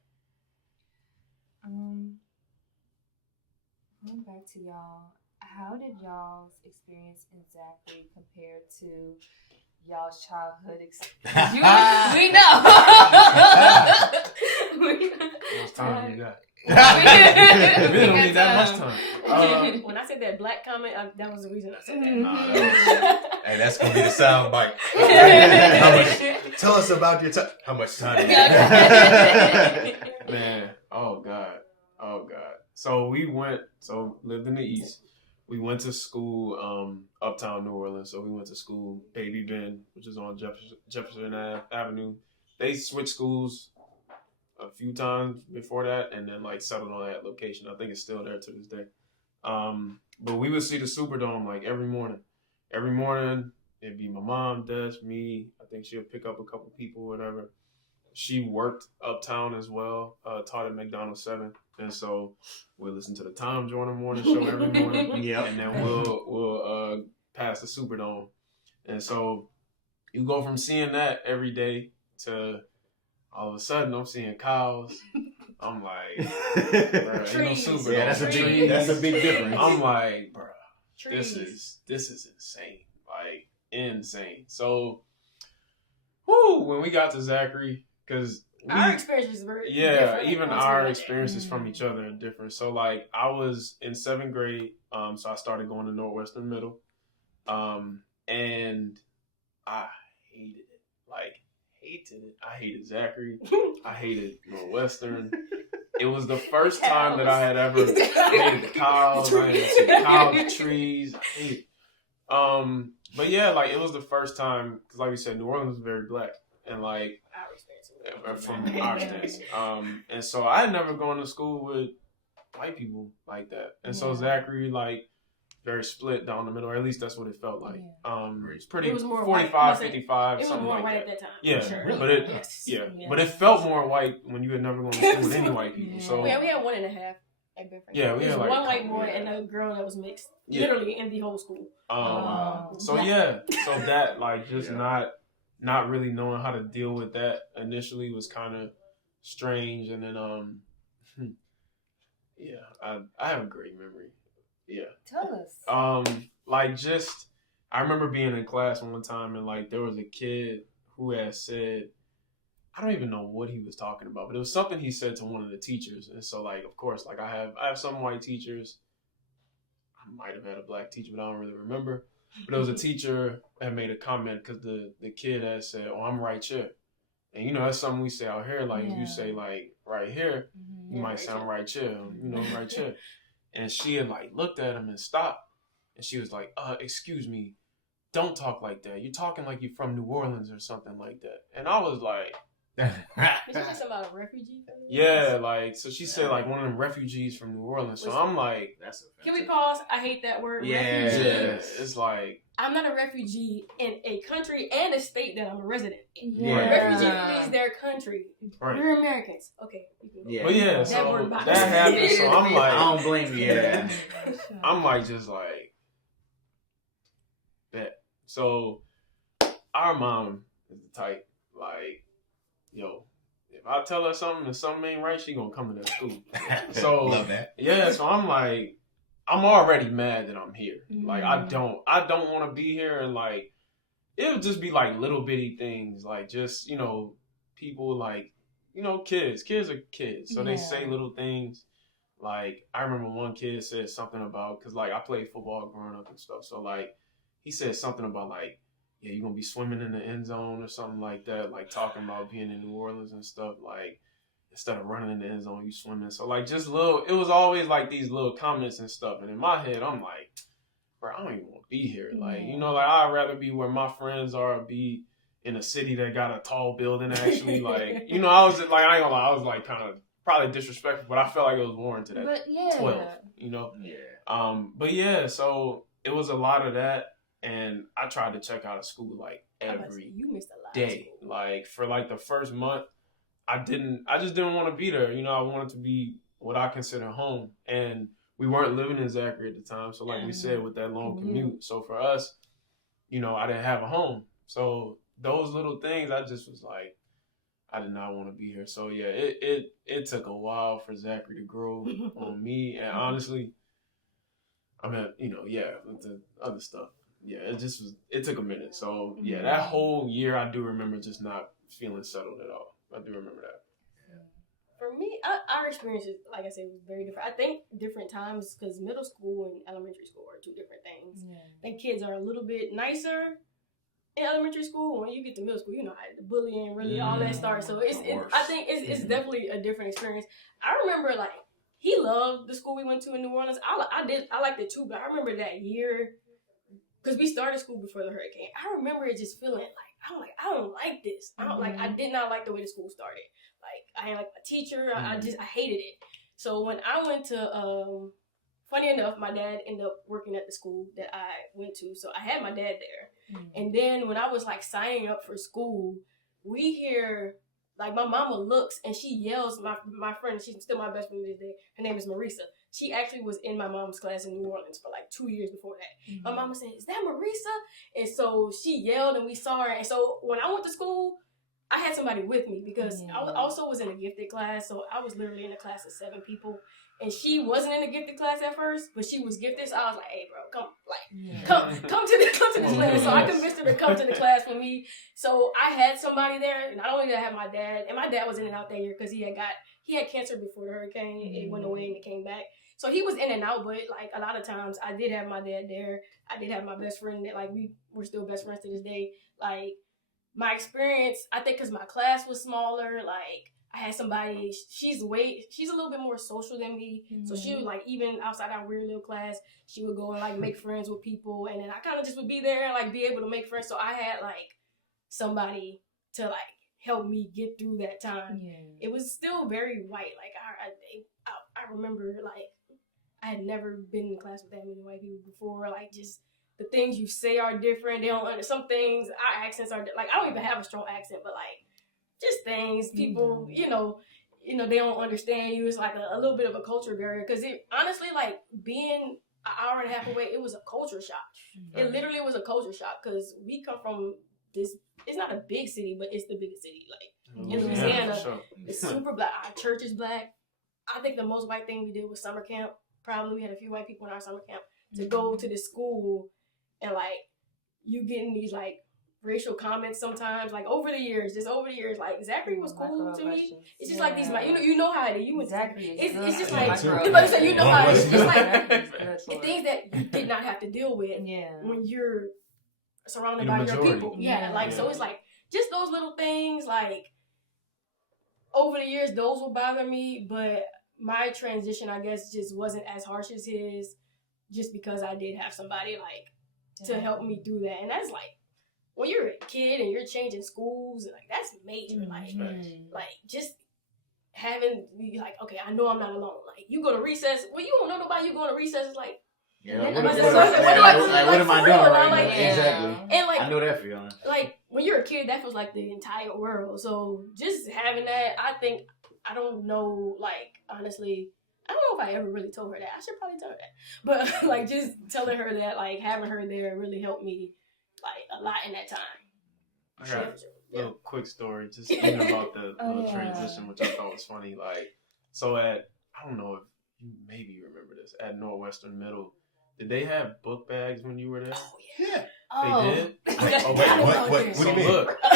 Going back to y'all, how did y'all's experience in Zachary compare to y'all's childhood experience? We know. How much time you got? We We don't need that got much time. When I said that black comment, that was the reason I said that. time. And that's gonna be the sound bite. Tell us about your time. How much time? You got? Man, oh God. So lived in the East. We went to school, uptown New Orleans. So we went to school, Baby Bend, which is on Jefferson Avenue. They switched schools a few times before that, and then like settled on that location. I think it's still there to this day. But we would see the Superdome like every morning. Every morning, it'd be my mom, Des, me. I think she'll pick up a couple people, whatever. She worked uptown as well, taught at McDonald's 7. And so we'll listen to the Tom Joyner morning show every morning. Yep. And then we'll pass the Superdome. And so you go from seeing that every day to all of a sudden I'm seeing cows. I'm like, bro, ain't no Trees. Superdome. Yeah, that's a big difference. I'm like, bro, Trees. this is insane. Like, insane. So, when we got to Zachary, because Our experiences were yeah, different even once we our got experiences from each other are different. So, like, I was in 7th grade, so I started going to Northwestern Middle, and I hated it. Like, hated it. I hated Zachary. I hated Northwestern. It was the first time that I had ever hated the cows. I hated the cows, the trees. I hated it. But yeah, like, it was the first time, because like we said, New Orleans was very black, and like, our experiences. from our stance. And so I had never gone to school with white people like that. And so Yeah. Zachary, like, very split down the middle, or at least that's what it felt like. It's pretty It was more 45, white. 55, It was something more like white that. at that time. Yeah, for sure. but it Yes. yeah, Yes. but it felt more white when you had never gone to school with any white people. So Yeah, we had 1.5 at Bedford. Yeah, we There had, was like, one white boy yeah. and a girl that was mixed, Yeah. literally in the whole school. so that like just not really knowing how to deal with that initially was kind of strange, and then I have a great memory. Yeah. Tell us. Like, just I remember being in class one time, and like there was a kid who had said, I don't even know what he was talking about, but it was something he said to one of the teachers. And so, like, of course, like I have some white teachers. I might have had a black teacher, but I don't really remember. But it was a teacher that made a comment because the kid had said, "Oh, I'm right here." And, you know, that's something we say out here. Like, if you say, like, right here, you might sound right here, you know, right here. And she had, like, looked at him and stopped. And she was like, excuse me, don't talk like that. You're talking like you're from New Orleans or something like that. And I was like, Did you say something about a refugee? yeah, like, so she said, like, one of them refugees from New Orleans. So I'm like, That's Can we pause? I hate that word. Yeah. Refugee. it's like, I'm not a refugee in a country and a state that I'm a resident in. Yeah. Refugee is their country. right. We're Americans. Okay. Yeah. But yeah, That so word box. that happened. So I'm I like, don't blame you. Yeah. I'm like, just like, bet. So our mom is the type, like, yo, if I tell her something and something ain't right, she gonna come to that school. So Love that. yeah, so I'm like, I'm already mad that I'm here. Like, I Mm-hmm. don't want to be here, and like, it would just be like little bitty things, like just, you know, people, like, you know, kids are kids, so they say Yeah. little things. Like, I remember one kid said something about, because like I played football growing up and stuff, so like he said something about like, yeah, you're gonna be swimming in the end zone or something like that, like talking about being in New Orleans and stuff, like instead of running in the end zone, you swimming. So like just little, it was always like these little comments and stuff. And in my head, I'm like, bro, I don't even want to be here. Like, you know, like I'd rather be where my friends are, or be in a city that got a tall building actually. Like, you know, I was just, like, I ain't gonna lie, I was like kind of probably disrespectful, but I felt like it was warranted at But yeah. 12, you know? Yeah. But yeah, so it was a lot of that, and I tried to check out of school like every you missed a lot day. Like for like the first month, I just didn't want to be there. You know, I wanted to be what I consider home, and we weren't living in Zachary at the time. So like we said, with that long commute, so for us, you know, I didn't have a home. So those little things, I just was like, I did not want to be here. So yeah, it took a while for Zachary to grow on me, and honestly, I mean, you know, yeah, with the other stuff, yeah, it took a minute. So yeah, that whole year, I do remember just not feeling settled at all. I do remember that. For me, our experiences, like I said, was very different. I think different times, because middle school and elementary school are two different things. Yeah. I think kids are a little bit nicer in elementary school. When you get to middle school, you know how the bullying, really all that starts. So I think it's definitely a different experience. I remember like he loved the school we went to in New Orleans. I liked it too, but I remember that year because we started school before the hurricane. I remember it just feeling like I don't like this. I did not like the way the school started. Like I had like a teacher. I hated it. So when I went to funny enough, my dad ended up working at the school that I went to. So I had my dad there. And then when I was like signing up for school, we hear like my mama looks and she yells, my friend, she's still my best friend to this day. Her name is Marisa. She actually was in my mom's class in New Orleans for like 2 years before that. My mama said, "Is that Marisa?" And so she yelled and we saw her. And so when I went to school, I had somebody with me because I also was in a gifted class. So I was literally in a class of 7 people. And she wasn't in a gifted class at first, but she was gifted. So I was like, "Hey, bro, come to this class." So I convinced her to come to the class with me. So I had somebody there. Not only did I have my dad, and my dad was in and out that year because he had cancer before the hurricane. It went away and it came back. So he was in and out, but like a lot of times I did have my dad there. I did have my best friend that like we're still best friends to this day. Like my experience, I think because my class was smaller, like I had somebody, she's a little bit more social than me. So she would like, even outside our weird little class, she would go and like make friends with people. And then I kind of just would be there and like be able to make friends. So I had like somebody to like help me get through that time. It was still very white. Like I remember like I had never been in class with that many white people before. Like just the things you say are different. They don't understand some things. Our accents are like I don't even have a strong accent, but like just things people you know they don't understand you. It's like a little bit of a culture barrier because it honestly like being an hour and a half away, it was a culture shock. It literally was a culture shock because we come from this. It's not a big city, but it's the biggest city. Like in Louisiana, it's super black. Our church is black. I think the most white thing we did was summer camp. Probably we had a few white people in our summer camp to go to the school, and like you getting these like racial comments sometimes, like over the years, like Zachary was cool to me. It's just like these, you know how it is. You exactly. It's just like you know how it is. It's like the things that you did not have to deal with when you're surrounded by your people. So it's like just those little things. Like over the years, those will bother me, but my transition, I guess, just wasn't as harsh as his, just because I did have somebody like to help me through that, and that's like. When you're a kid and you're changing schools, like that's major. Like just having like, okay, I know I'm not alone. Like you go to recess, well, you don't know nobody. You going to recess is like, what am I doing right now? Exactly. And like, I know that feeling. Like when you're a kid, that feels like the entire world. So just having that, I don't know. Like honestly, I don't know if I ever really told her that. I should probably tell her that. But like just telling her that, like having her there really helped me. Like a lot in that time. I got a little quick story, just thinking about the transition, which I thought was funny. Like, so I don't know if you maybe remember this, at Northwestern Middle, did they have book bags when you were there? Oh yeah. They did? What do you mean? Look. I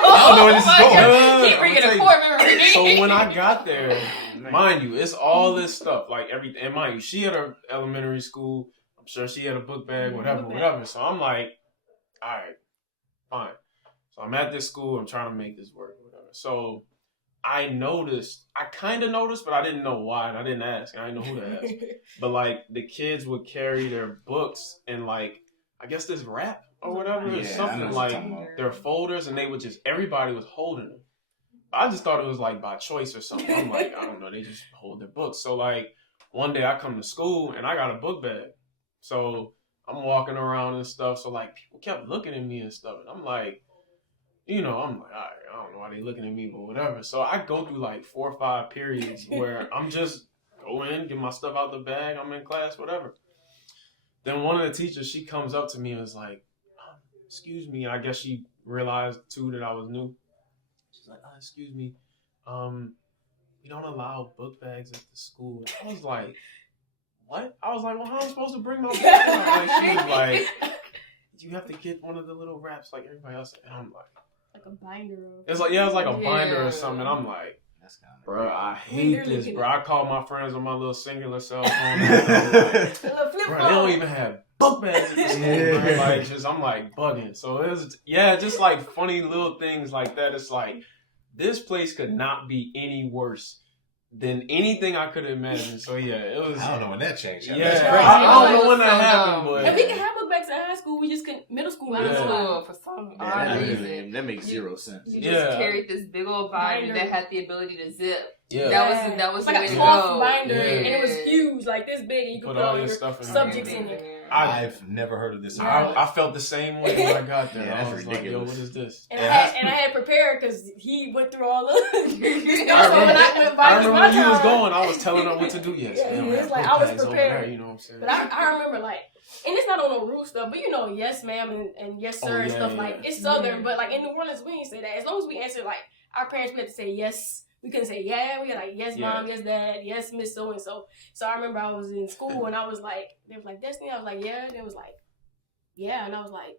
don't know where this is going. Keep bringing it forward. So when I got there, mind you, it's all this stuff, like everything. And mind you, she had her elementary school. I'm sure she had a book bag, whatever. So I'm like, all right, fine. So I'm at this school. I'm trying to make this work, whatever. So I kind of noticed, but I didn't know why, and I didn't ask. I didn't know who to ask. But like the kids would carry their books and like I guess this wrap or whatever, or something like their folders, and they would just everybody was holding them. I just thought it was like by choice or something. I'm like, I don't know, they just hold their books. So like one day I come to school and I got a book bag, so I'm walking around and stuff. So like people kept looking at me and stuff, and I'm like. I'm like, all right, I don't know why they looking at me, but whatever. So I go through like 4 or 5 periods where I'm just go in, get my stuff out the bag, I'm in class, whatever. Then one of the teachers, she comes up to me and is like, excuse me. I guess she realized too that I was new. She's like, excuse me, we don't allow book bags at the school. I was like, what? I was like, well, how am I supposed to bring my book bag? Like, she was like, you have to get one of the little wraps like everybody else. And I'm like a binder. It's like a binder or something. And I'm like, that's kind of bro, I hate this, bro. I call my friends on my little singular cell phone. Bro, they don't even have book bags at the school, bro. Like, I'm like bugging. So it was, just like funny little things like that. It's like this place could not be any worse than anything I could imagine. So it was. I don't know when that changed. Yeah, I don't know when that happened, but and we can have book bags in high school. We just couldn't. Middle school, for some odd reason. That makes zero sense. You just carried this big old binder that had the ability to zip. Yeah, that was like the way a cloth binder, and it was huge, like this big, and you could put all your stuff subjects in there. I've never heard of this. I felt the same way when I got there. Yeah, I was like, yo, what is this? And I had prepared because he went through all of it. I remember when he was going, I was telling her what to do. Yes, it's like I was prepared. There, you know what I'm saying? But I remember like, and it's not on no rude stuff, but yes ma'am and yes sir and stuff like it's Southern, but like in New Orleans we ain't say that. As long as we answer like our parents, we had to say yes. We couldn't say yeah. We had like yes mom, yes dad, yes miss so and so. So I remember I was in school and I was like, they was like Destiny. I was like yeah, and it was like yeah, and I was like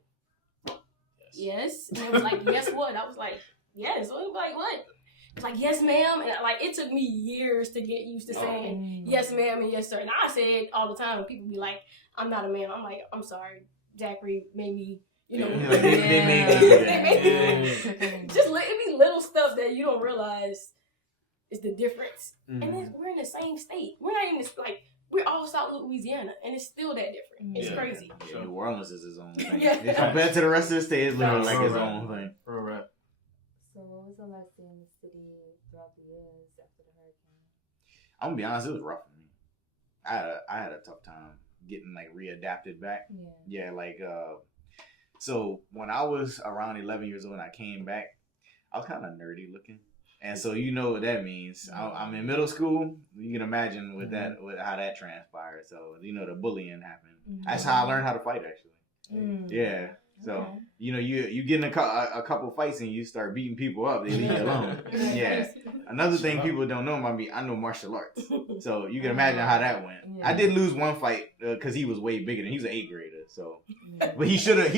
yes, and it was like yes what? I was like yes. So it was like what? It was like yes ma'am, and like it took me years to get used to saying yes ma'am and yes sir. And I say it all the time. People be like, I'm not a man. I'm like, I'm sorry, Zachary made me. They made me. Just it be little stuff that you don't realize. Is the difference, and then we're in the same state. We're not in this we're all South Louisiana, and it's still that different. It's crazy. Yeah, New Orleans is his own thing. Compared to the rest of the state, it's literally like his own thing. So, what was the last day in the city throughout the years after the hurricane? I'm gonna be honest, it was rough for me. I had a tough time getting readapted back. Yeah, so when I was around 11 years old and I came back, I was kind of nerdy looking. And so you know what that means. I'm in middle school. You can imagine with how that transpired. So the bullying happened. That's how I learned how to fight actually. Yeah. So you get in a couple fights and you start beating people up. They leave you alone. Yeah. Another thing people don't know about me, I know martial arts. So you can imagine how that went. I did lose one fight because he was way bigger than he was an 8th grader. So, but he should have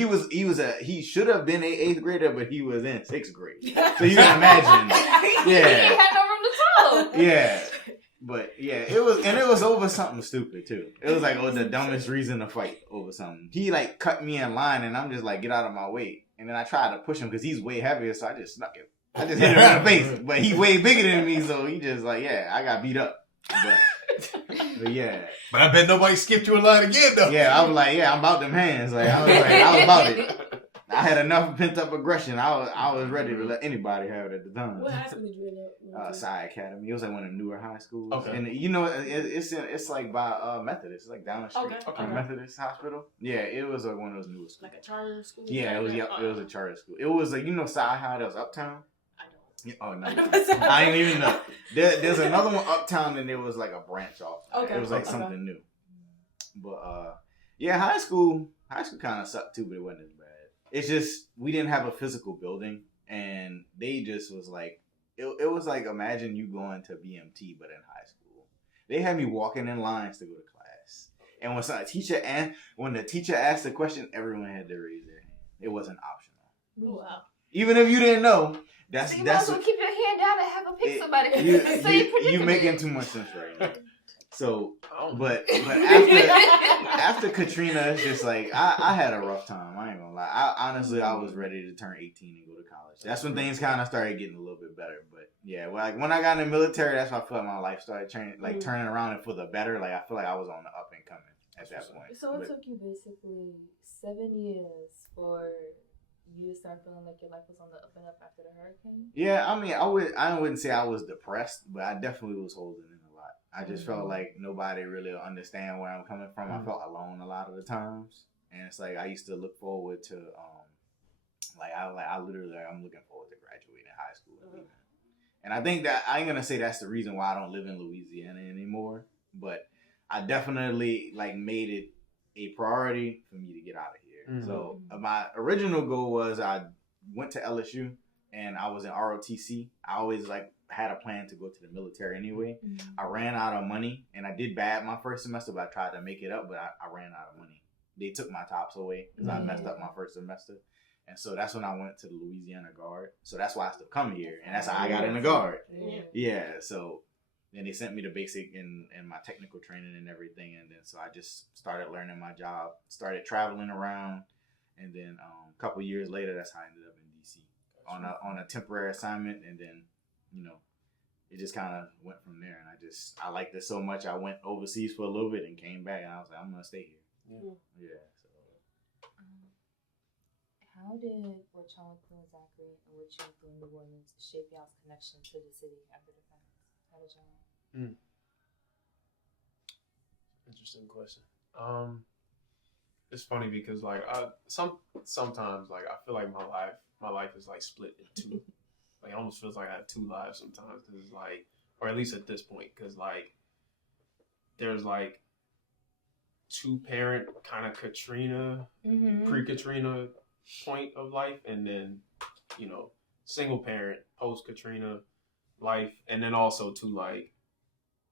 been an 8th grader, but he was in 6th grade. So you can imagine. Yeah. He had no room to talk. Yeah. But it was over something stupid too. It was the dumbest reason to fight over something. He cut me in line and I'm just get out of my way. And then I tried to push him because he's way heavier, so I just snuck him. I just hit him in the face. But he's way bigger than me, so he just I got beat up. But yeah. But I bet nobody skipped you in line again though. Yeah, I was I'm about them hands. I was about it. I had enough pent up aggression. I was ready to let anybody have it at the time. What high school did you end up? Sci Academy. It was one of the newer high schools. Okay. And it's by Methodist. It's down the street. Okay. Methodist Hospital. Yeah, it was one of those newer schools. Like a charter school? Yeah, it was. It was a charter school. It was Sci High that was uptown. I don't. Yeah, oh no, I didn't even know. There's another one uptown, and there was a branch off. Okay. It was something new. But high school kind of sucked too, but it wasn't as bad. It's just we didn't have a physical building, and they just was it was imagine you going to BMT but in high school. They had me walking in lines to go to class, and when the teacher asked the question, everyone had to raise their hand. It wasn't optional. Oh, wow. Even if you didn't know, that's you might as well keep your hand down and have a pick somebody. You making too much sense right now. So, Oh. but after Katrina, it's just like I had a rough time. I ain't gonna lie. I was ready to turn 18 and go to college. That's when things kind of started getting a little bit better. But yeah, like when I got in the military, that's when I felt like my life started turning around and for the better. Like I feel like I was on the up and coming at that point. So it took you basically 7 years for you to start feeling like your life was on the up and up after the hurricane? Yeah, I mean, I wouldn't say I was depressed, but I definitely was holding in a lot. I just felt like nobody really will understand where I'm coming from. I felt alone a lot of the times, and it's like I used to look forward to, I'm looking forward to graduating high school. And I think that I ain't gonna say that's the reason why I don't live in Louisiana anymore, but I definitely made it a priority for me to get out of here. Mm-hmm. So my original goal was I went to LSU and I was in ROTC. I always had a plan to go to the military anyway. Mm-hmm. I ran out of money and I did bad my first semester, but I tried to make it up, but I ran out of money. They took my tops away because I messed up my first semester. And so that's when I went to the Louisiana Guard. So that's why I still come here. And that's how I got in the Guard. Yeah. So then they sent me to basic and my technical training and everything. And then so I just started learning my job, started traveling around. And then a couple years later, that's how I ended up in D.C. on a temporary assignment. And then, it just kind of went from there. And I liked it so much. I went overseas for a little bit and came back. And I was like, I'm going to stay here. Yeah. How did what y'all went through in Zachary and what you went through in New Orleans shape y'all's connection to the city after the fact? How did y'all? Interesting question. It's funny because sometimes I feel like my life is split in two. It almost feels like I have two lives sometimes because it's or at least at this point, because there's two parent kind of Katrina, pre-Katrina point of life, and then single parent post Katrina life, and then also to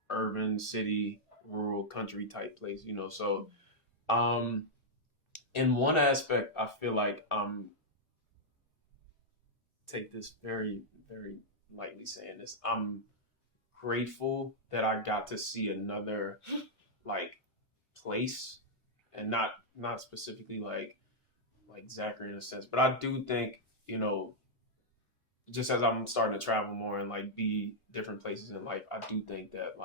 urban, city, rural, country type place, so in one aspect I feel like take this very, very lightly saying this, I'm grateful that I got to see another place, and not specifically like Zachary in a sense, but I do think, just as I'm starting to travel more and be different places in life, I do think that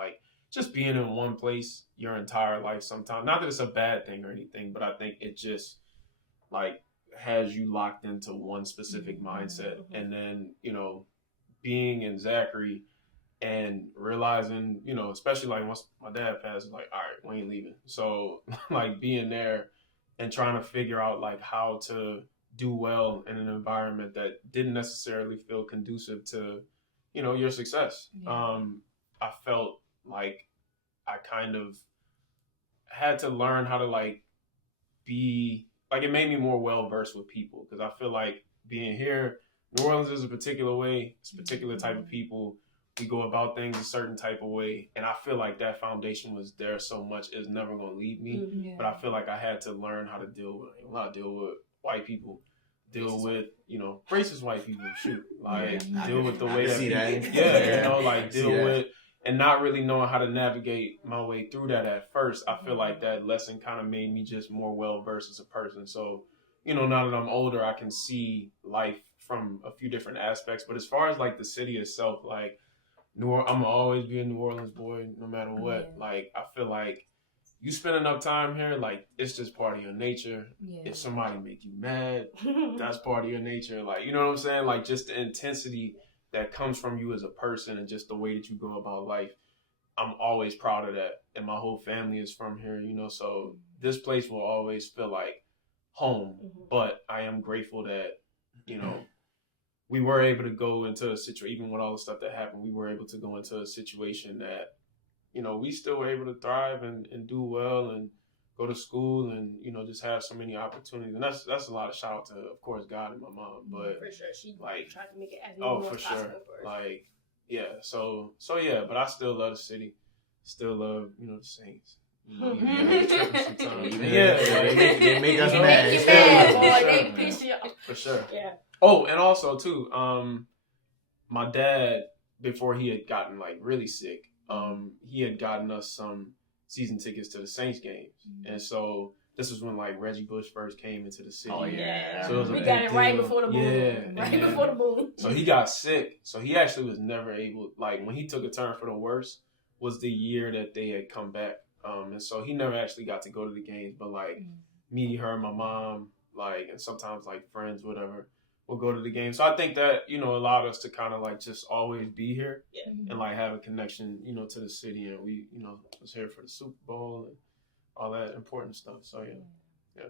just being in one place your entire life sometimes, not that it's a bad thing or anything, but I think it just has you locked into one specific mindset. And then, being in Zachary and realizing, especially once my dad passed, all right, we ain't leaving. So being there and trying to figure out how to do well in an environment that didn't necessarily feel conducive to, your success. Yeah. I felt like I kind of had to learn how to be, it made me more well-versed with people, because I feel like being here, New Orleans is a particular way, it's a particular type of people. We go about things a certain type of way, and I feel like that foundation was there so much, it's never going to leave me. Yeah. But I feel like I had to learn how to deal with white people, deal with racist white people, deal with the way that deal with, and not really knowing how to navigate my way through that at first. I feel like that lesson kind of made me just more well versed as a person. So now that I'm older, I can see life from a few different aspects. But as far as the city itself, I'm gonna always be a New Orleans boy, no matter what. Yeah. I feel like you spend enough time here, it's just part of your nature. Yeah. If somebody make you mad, that's part of your nature. You know what I'm saying? Just the intensity that comes from you as a person and just the way that you go about life. I'm always proud of that. And my whole family is from here, so this place will always feel like home. But I am grateful that, we were able to go into a situation, even with all the stuff that happened, we were able to go into a situation that, we still were able to thrive and do well and go to school and, just have so many opportunities. And that's a lot of shout out to, of course, God and my mom. But for sure, she tried to make it as easy as possible for us. Yeah. So yeah, but I still love the city. Still love, the Saints. They make us mad. They piss you off. For sure. Yeah. Oh, and also too, my dad, before he had gotten really sick, he had gotten us some season tickets to the Saints games, and so this was when like Reggie Bush first came into the city. Oh yeah. So it was a we big got it right deal. before the boom. Yeah, Right and before the boom. So he got sick. So he actually was never able. Like when he took a turn for the worse was the year that they had come back. And so he never actually got to go to the games. But like me, her, my mom, like, and sometimes like friends, whatever, will go to the games. So I think that, you know, allowed us to kind of like just always be here and like have a connection, you know, to the city. And we, you know, was here for the Super Bowl and all that important stuff. So yeah.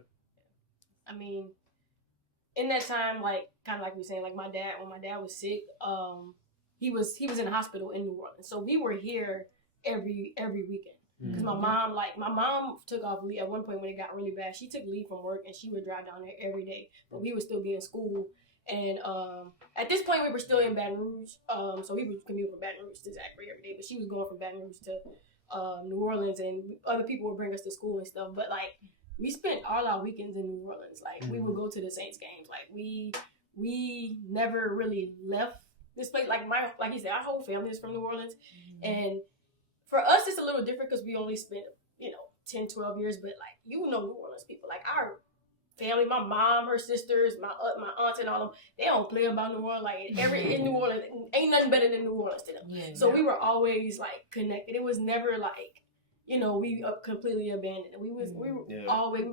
I mean, in that time, like kind of like we were saying, like when my dad was sick, he was in the hospital in New Orleans. So we were here every weekend. Because my mom took off leave at one point when it got really bad. She took leave from work and she would drive down there every day. But we would still be in school. And at this point, we were still in Baton Rouge. So we would commute from Baton Rouge to Zachary every day. But she was going from Baton Rouge to New Orleans, and other people would bring us to school and stuff. But like we spent all our weekends in New Orleans. Like we would go to the Saints games. Like we never really left this place. Like he said, our whole family is from New Orleans, and for us, it's a little different because we only spent, 10, 12 years. But, like, New Orleans people. Like, our family, my mom, her sisters, my aunts and all of them, they don't play about New Orleans. Like, in New Orleans, ain't nothing better than New Orleans to them. Yeah, so we were always, like, connected. It was never, like, we completely abandoned. We would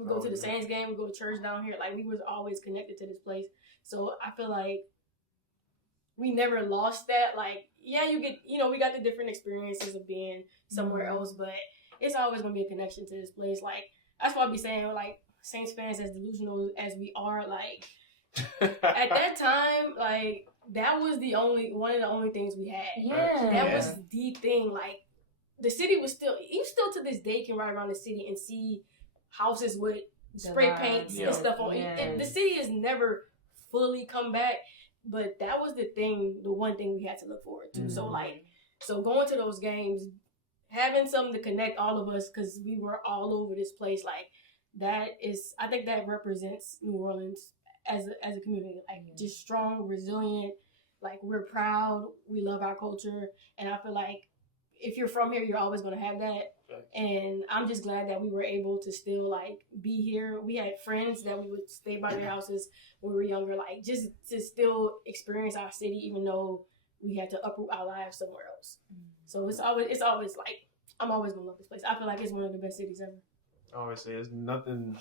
go to the Saints game, we go to church down here. Like, we was always connected to this place. So, I feel like we never lost that. Like, yeah, you get, we got the different experiences of being somewhere else, but it's always going to be a connection to this place. Like, that's why I be saying, like, Saints fans, as delusional as we are, like, at that time, like, that was one of the only things we had. Yeah. That was the thing. Like, the city was still, you still to this day can ride around the city and see houses with spray paints and stuff on it. The city has never fully come back. But that was the one thing we had to look forward to. So going to those games, having something to connect all of us, because we were all over this place, like I think that represents New Orleans as a community, like just strong, resilient, like we're proud, we love our culture, and I feel like if you're from here, you're always going to have that. And I'm just glad that we were able to still like be here. We had friends that we would stay by their houses when we were younger, like just to still experience our city, even though we had to uproot our lives somewhere else. So it's always like, I'm always gonna love this place. I feel like it's one of the best cities ever. I always say there's nothing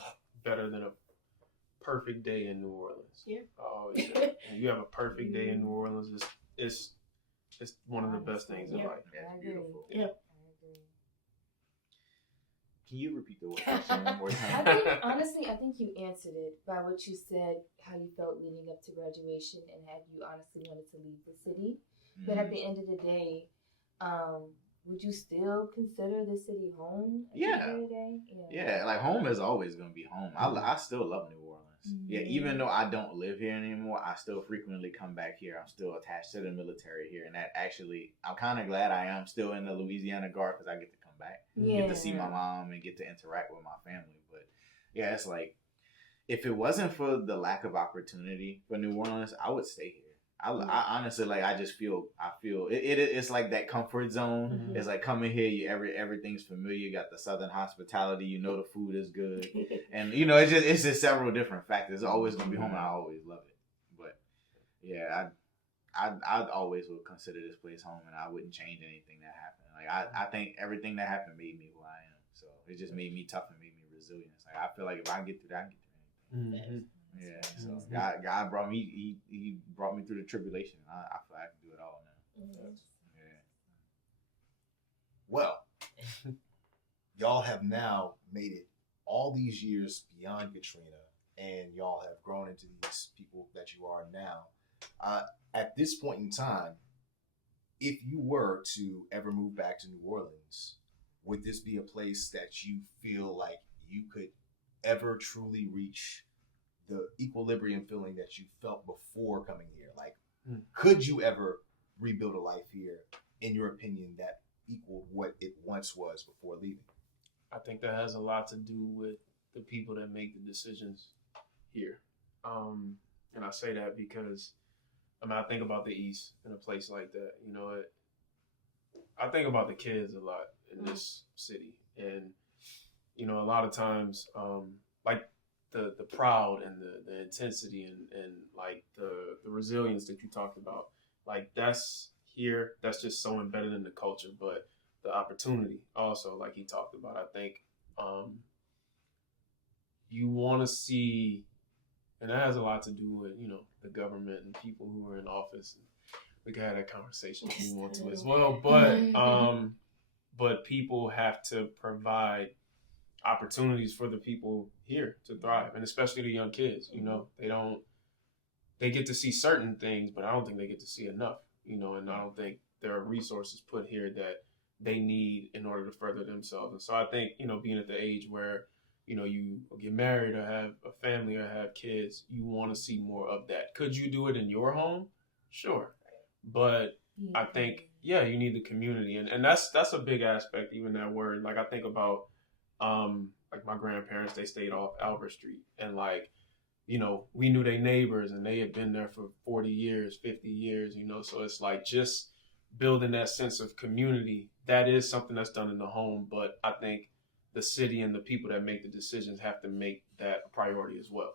better than a perfect day in New Orleans. Yeah. I always say you have a perfect day in New Orleans. It's one of the best things in life. That's beautiful. Yeah. Can you repeat the question one more time? I think you answered it by what you said, how you felt leading up to graduation and had you honestly wanted to leave the city. But at the end of the day, would you still consider the city home at the end of the day? Yeah, like home is always going to be home. I still love New Orleans. Yeah, even though I don't live here anymore, I still frequently come back here. I'm still attached to the military here. And that actually, I'm kind of glad I am still in the Louisiana Guard because I get to come back. Get to see my mom and get to interact with my family. But yeah, it's like, if it wasn't for the lack of opportunity for New Orleans, I would stay here. I honestly, like, I feel it's like that comfort zone. It's like coming here, everything's familiar. You got the Southern hospitality, the food is good. And it's just several different factors. It's always gonna be home and I always love it. But yeah, I always would consider this place home and I wouldn't change anything that happened. Like I think everything that happened made me who I am. So it just made me tough and made me resilient. It's like I feel like if I can get through that, I can get through anything. Yeah, so God brought me. He brought me through the tribulation. I feel like I can do it all now. Yeah. Well, y'all have now made it all these years beyond Katrina, and y'all have grown into these people that you are now. At this point in time, if you were to ever move back to New Orleans, would this be a place that you feel like you could ever truly reach the equilibrium feeling that you felt before coming here? Like, could you ever rebuild a life here, in your opinion, that equaled what it once was before leaving? I think that has a lot to do with the people that make the decisions here. And I say that because, I think about the East in a place like that. I think about the kids a lot in this city, and a lot of times, like the proud and the intensity and like the resilience that you talked about, like that's here. That's just so embedded in the culture, but the opportunity also, like he talked about, I think you want to see, and that has a lot to do with the government and people who are in office. And we can have that conversation if you want to as well, but people have to provide opportunities for the people here to thrive, and especially the young kids. They get to see certain things, but I don't think they get to see enough. And I don't think there are resources put here that they need in order to further themselves. And so I think being at the age where you get married or have a family or have kids, you want to see more of that. Could you do it in your home? Sure, but I think you need the community, and that's a big aspect. Even that word, like I think about like my grandparents, they stayed off Albert Street, and like we knew their neighbors, and they had been there for 40 years, 50 years. So it's like just building that sense of community. That is something that's done in the home, but I think the city and the people that make the decisions have to make that a priority as well.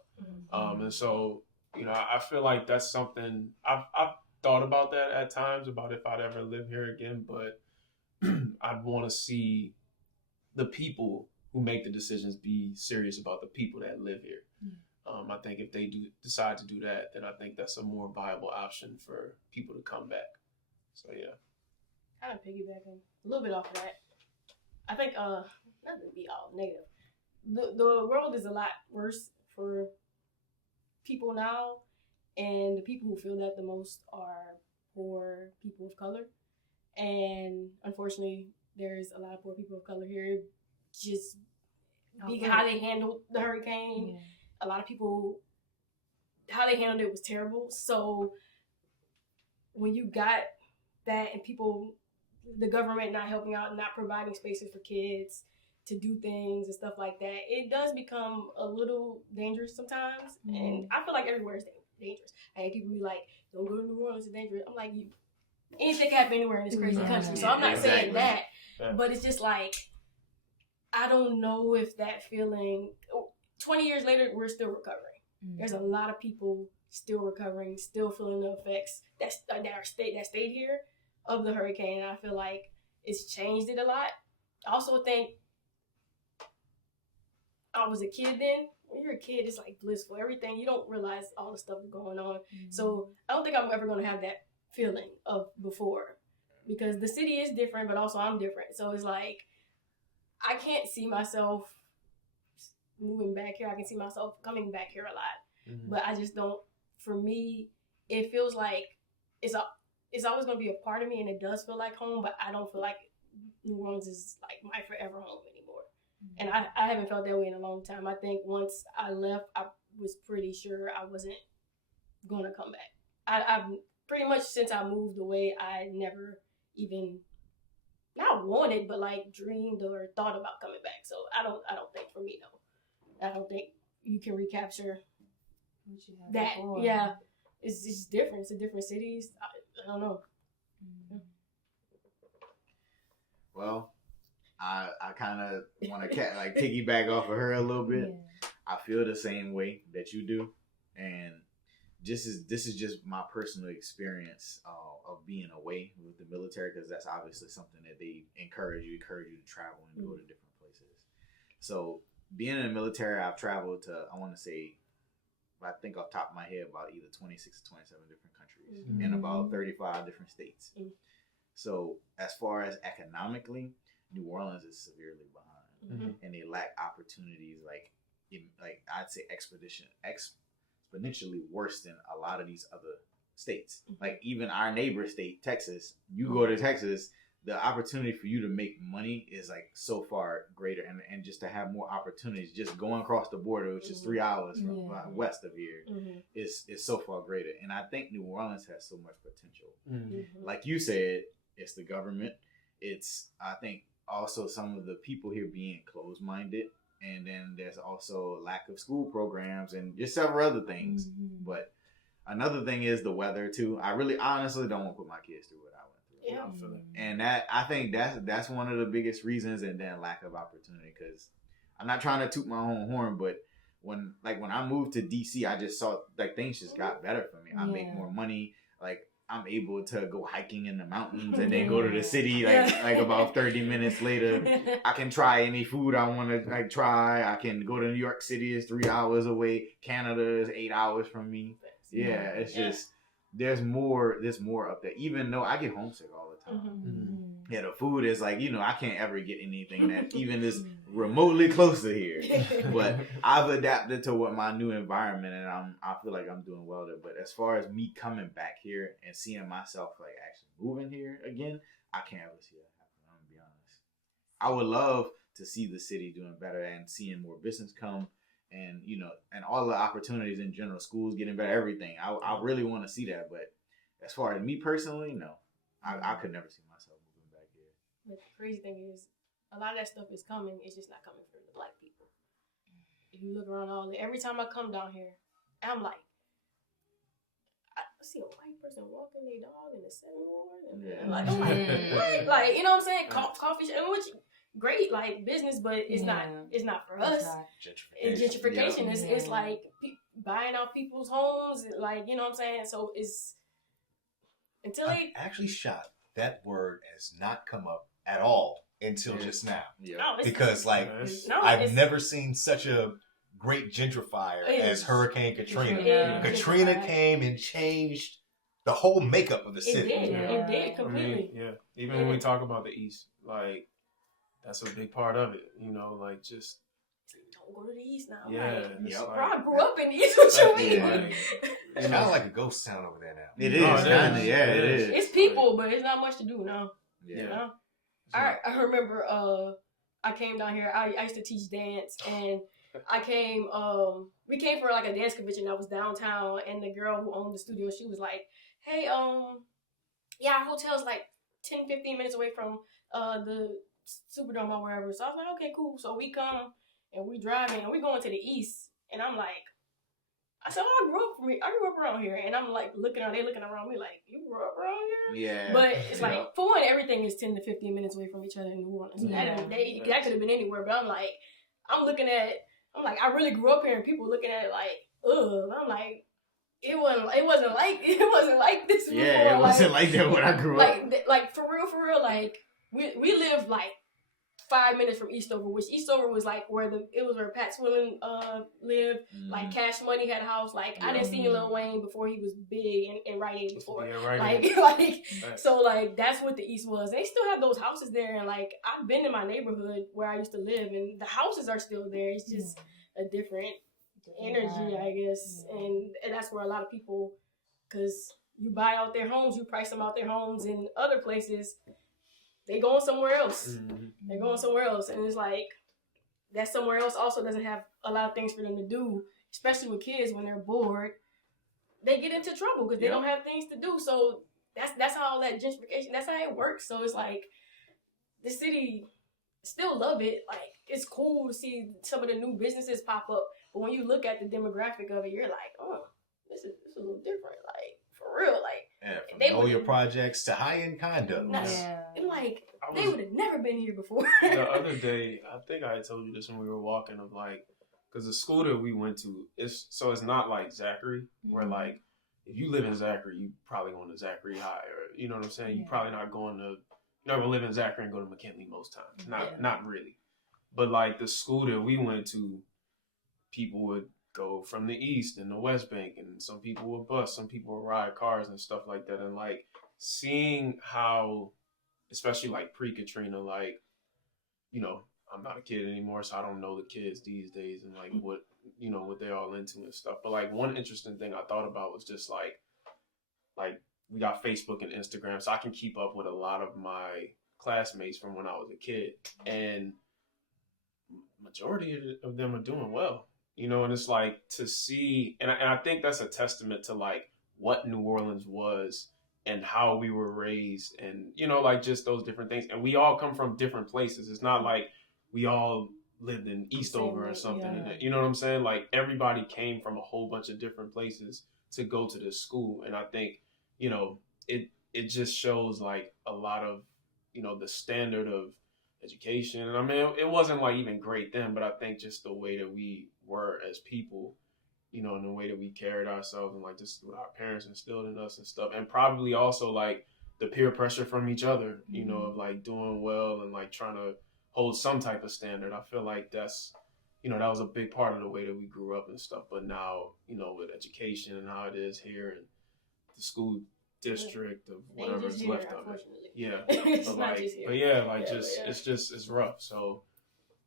And so I feel like that's something I've thought about that at times, about if I'd ever live here again, but I'd want to see the people who make the decisions be serious about the people that live here. I think if they do decide to do that, then I think that's a more viable option for people to come back. So yeah. Kind of piggybacking a little bit off of that. I think not to be all negative. The world is a lot worse for people now, and the people who feel that the most are poor people of color. And unfortunately, there's a lot of poor people of color here. Just how they handled the hurricane. Yeah. A lot of people, how they handled it was terrible. So when you got that and people, the government not helping out, not providing spaces for kids to do things and stuff like that, it does become a little dangerous sometimes. And I feel like everywhere is dangerous. I had people be like, don't go to New Orleans, it's dangerous. I'm like, anything can happen anywhere in this crazy country. So I'm not saying that, but it's just like, I don't know if that feeling, 20 years later, we're still recovering. There's a lot of people still recovering, still feeling the effects that stayed here of the hurricane. And I feel like it's changed it a lot. I also think I was a kid then. When you're a kid, it's like blissful. Everything, you don't realize all the stuff going on. So I don't think I'm ever going to have that feeling of before, because the city is different, but also I'm different. So it's like, I can't see myself moving back here. I can see myself coming back here a lot, but I just don't. For me, it feels like it's always going to be a part of me, and it does feel like home, but I don't feel like New Orleans is like my forever home anymore. And I haven't felt that way in a long time. I think once I left, I was pretty sure I wasn't going to come back. I've pretty much, since I moved away, I never even, not wanted, but like dreamed or thought about coming back. So I don't think for me, no. I don't think you can recapture that. Before. Yeah. It's just different. It's a different cities. I don't know. Well, I kind of want to like piggyback off of her a little bit. Yeah. I feel the same way that you do, and this is just my personal experience of being away with the military, because that's obviously something that they encourage you to travel and go to different places. So being in the military, I've traveled to, I want to say, I think off the top of my head, about either 26 or 27 different countries in about 35 different states. So as far as economically, New Orleans is severely behind, and they lack opportunities like I'd say exponentially worse than a lot of these other states. Like even our neighbor state, Texas, you go to Texas, the opportunity for you to make money is like so far greater, and just to have more opportunities just going across the border, which is 3 hours from west of here, is so far greater. And I think New Orleans has so much potential. Like you said, it's the government. It's, I think, also some of the people here being closed-minded, and then there's also a lack of school programs and just several other things. But another thing is the weather too. I honestly don't want to put my kids through what I went through. Yeah. I feel it. And that, I think that's one of the biggest reasons, and then lack of opportunity. Because I'm not trying to toot my own horn, but when I moved to DC, I just saw like things just got better for me. I make more money. Like I'm able to go hiking in the mountains and then go to the city like about 30 minutes later. I can try any food I want to like try. I can go to New York City, it's 3 hours away. Canada is 8 hours from me. Yeah, it's just there's more up there. Even though I get homesick all the time. Mm-hmm. Yeah, the food is like, I can't ever get anything that even is remotely close to here. But I've adapted to what my new environment, and I feel like I'm doing well there. But as far as me coming back here and seeing myself like actually moving here again, I can't ever see that happen. I'm gonna be honest. I would love to see the city doing better and seeing more business come, and and all the opportunities in general, schools getting better, everything. I really want to see that. But as far as me personally, no, I could never see myself moving back here. But the crazy thing is, a lot of that stuff is coming. It's just not coming from the Black people. If you look around every time I come down here, I'm like, I see a white person walking their dog in the 7th Ward, and Yeah. I'm like, what? Like, you know what I'm saying? Coffee shop, which great, like business, but it's not for us. Gentrification is like buying out people's homes, like, you know what I'm saying? So it's until I'm actually shocked that word has not come up at all until just now. Yeah. Because I've never seen such a great gentrifier as Hurricane Katrina. Yeah. Katrina came and changed the whole makeup of the city. It did completely. I mean, even when we talk about the East, like that's a big part of it. Like just don't go to the East now. Yeah, bro, I grew up in the East. What you mean? It's kind of like a ghost town over there now. It is, kind of. Yeah, it is. It's people, but it's not much to do now. Yeah. You know? I remember I came down here. I used to teach dance, and I came. We came for like a dance convention that was downtown, and the girl who owned the studio, she was like, "Hey, yeah, our hotel's like 10-15 minutes away from the Superdome or wherever." So I was like, "Okay, cool." So we come and we driving and we going to the east, and I'm like, I said, "Oh, I grew up around here," and I'm like they looking around me like, "You grew up around here?" Yeah. But it's like, for one, everything is 10 to 15 minutes away from each other in New Orleans. Yeah. That could have been anywhere, but I'm like, I really grew up here, and people looking at it like, ugh. I'm like, it wasn't like this before. Yeah, it wasn't like that when I grew up. Like for real, like we lived like 5 minutes from Eastover, which Eastover was like where Pat Swilling lived. Like Cash Money had a house. Like I didn't see Lil Wayne before he was big and Rite Aid before. Yeah, right. Like so like that's what the East was. They still have those houses there, and like I've been in my neighborhood where I used to live, and the houses are still there. It's just a different energy, I guess, and that's where a lot of people, because you buy out their homes, you price them out their homes in other places. They going somewhere else. Mm-hmm. They're going somewhere else. And it's like, that somewhere else also doesn't have a lot of things for them to do, especially with kids when they're bored. They get into trouble because they don't have things to do. So that's how all that gentrification, that's how it works. So it's like, the city, still love it. Like, it's cool to see some of the new businesses pop up. But when you look at the demographic of it, you're like, oh, this is a little different. Like, for real. Like, Yeah, from Know Your Projects to high-end condos. And like, they would have never been here before. The other day, I think I had told you this when we were walking, of like, because the school that we went to, it's not like Zachary, where like, if you live in Zachary, you probably going to Zachary High, or you know what I'm saying? You probably not going to, you're not going to live in Zachary and go to McKinley most times. Not really. But like the school that we went to, people would go from the East and the West Bank, and some people would bus, some people would ride cars and stuff like that. And like seeing how, especially like pre-Katrina, like, I'm not a kid anymore, so I don't know the kids these days and like what they're all into and stuff. But like one interesting thing I thought about was just like we got Facebook and Instagram, so I can keep up with a lot of my classmates from when I was a kid, and majority of them are doing well. And it's like to see, and I think that's a testament to like what New Orleans was and how we were raised, and like just those different things. And we all come from different places. It's not like we all lived in Eastover or something. And you know what I'm saying? Like everybody came from a whole bunch of different places to go to this school. And I think, it just shows like a lot of, the standard of education. And I mean, it wasn't like even great then, but I think just the way that we were as people, and the way that we carried ourselves and like just what our parents instilled in us and stuff. And probably also like the peer pressure from each other, of like doing well and like trying to hold some type of standard. I feel like that's, that was a big part of the way that we grew up and stuff. But now, with education and how it is here and the school district of whatever's left of it. Yeah. It's but not like, just here. but yeah, like it's rough. So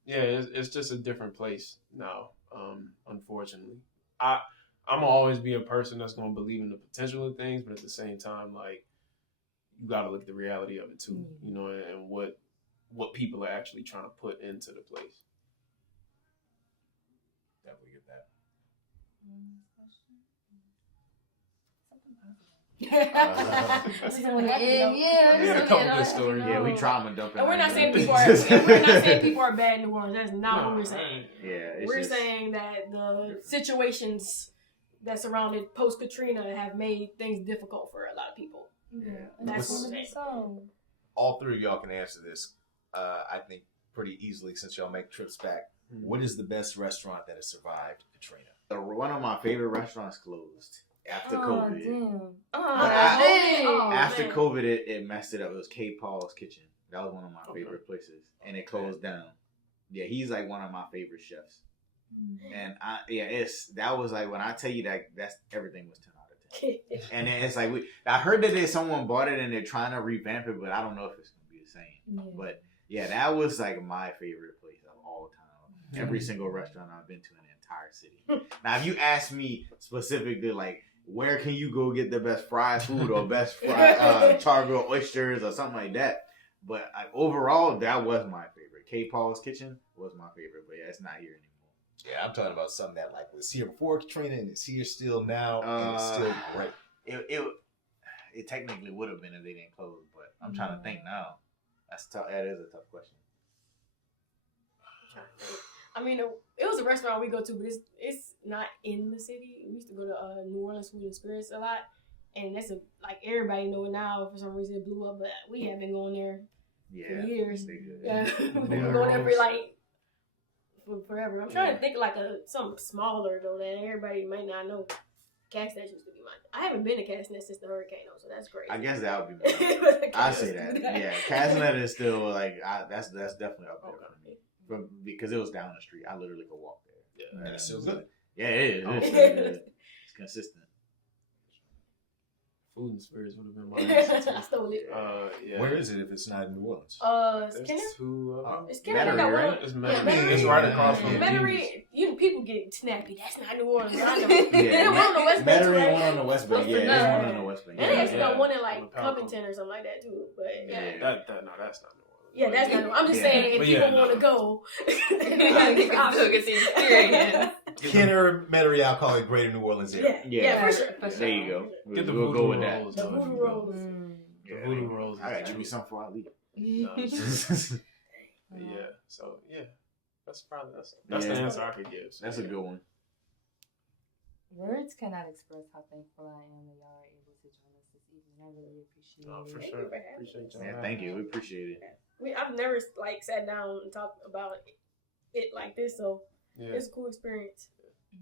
yeah, it's just a different place now. Unfortunately, I'm gonna always be a person that's gonna believe in the potential of things, but at the same time, like you gotta look at the reality of it too, and what people are actually trying to put into the place. Definitely get that. We had a couple good stories. Yeah, we trauma dumping. And we're not saying people are bad in New Orleans. That's not what we're saying. Yeah, we're saying that the situations that surrounded post Katrina have made things difficult for a lot of people. Yeah, that's what we're saying. All three of y'all can answer this. I think pretty easily since y'all make trips back. What is the best restaurant that has survived Katrina? One of my favorite restaurants closed after COVID. After COVID, it messed it up. It was K. Paul's Kitchen. That was one of my favorite places, and it closed down. Yeah, he's like one of my favorite chefs. And that was like when I tell you that's everything was 10 out of 10. And it's like I heard that someone bought it and they're trying to revamp it, but I don't know if it's gonna be the same. Yeah. But yeah, that was like my favorite place of all time. Every single restaurant I've been to in the entire city. Now, if you ask me specifically, like, where can you go get the best fried food or best fried char-grilled oysters or something like that? But overall, that was my favorite. K. Paul's Kitchen was my favorite, but yeah, it's not here anymore. Yeah, I'm talking about something that like was here before Katrina and it's here still now and it's still great. It technically would have been if they didn't close, but I'm trying to think now. That's tough. That is a tough question. I mean, it was a restaurant we go to, but it's not in the city. We used to go to New Orleans Food and Spirits a lot, and that's like everybody know it now. For some reason, it blew up, but we have been going there for years. Yeah, we've been going there for forever. I'm trying to think like something smaller though that everybody might not know. Castanet used to be mine. I haven't been to Castanet since the hurricane though, so that's great. I guess that would be mine. I say that. Yeah, Castanet is still like that's definitely up there for me. Because it was down the street, I literally could walk there. Yeah, and it's still good. Yeah, it is. It's still good. It's consistent. Food and Spirits would have been my I stole it. Yeah. Where is it if it's not in New Orleans? Skinner? It's Skinner. Metairie, right? It's Metairie. It's right across from Metairie, people get snappy. That's not New Orleans. I know. Yeah, one on the West Bank. Metairie one on the West Bank. Yeah, there's one on the West Bank. And they actually got one in Yeah. Covington or something like that too. But No, that's not New Orleans. Yeah, that's not. I'm just saying, if people want to go, they gotta get the experience. Kenner, Metairie, I'll call it Greater New Orleans area. Yeah, for sure. There you go. Get the we'll go with rolls, that. The voodoo rolls. The voodoo rolls. I gotta give me something before I leave. Yeah. So yeah, that's the answer I could give. So, That's a good one. Words cannot express how thankful I am that y'all are able to join us this evening. I really appreciate No, it. for sure. Appreciate y'all. Yeah, thank you. We appreciate it. I've never sat down and talked about it like this, so Yeah. it's a cool experience.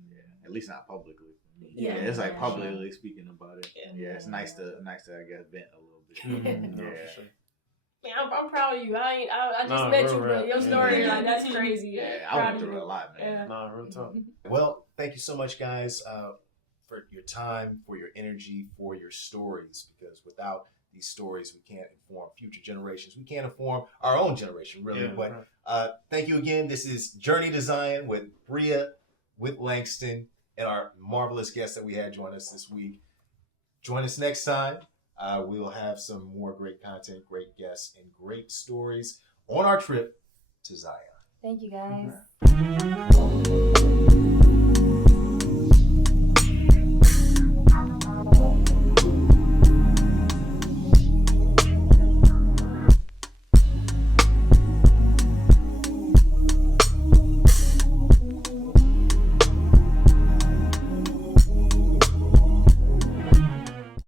Yeah, at least not publicly. Yeah. It's like publicly speaking about it. Yeah. Yeah, it's nice to I guess vent a little bit. No, Yeah. for sure. Man, I'm proud of you. I just Nah, met real you, rap. but your story, Yeah. that's crazy. Yeah, I Proud went of through you. a lot, man. Yeah. Nah, real talk. Well, thank you so much, guys, for your time, for your energy, for your stories, because without these stories, we can't inform future generations. We can't inform our own generation, really. Yeah, but thank you again. This is Journey to Zion with Bria, with Langston, and our marvelous guests that we had join us this week. Join us next time. We'll have some more great content, great guests, and great stories on our trip to Zion. Thank you, guys.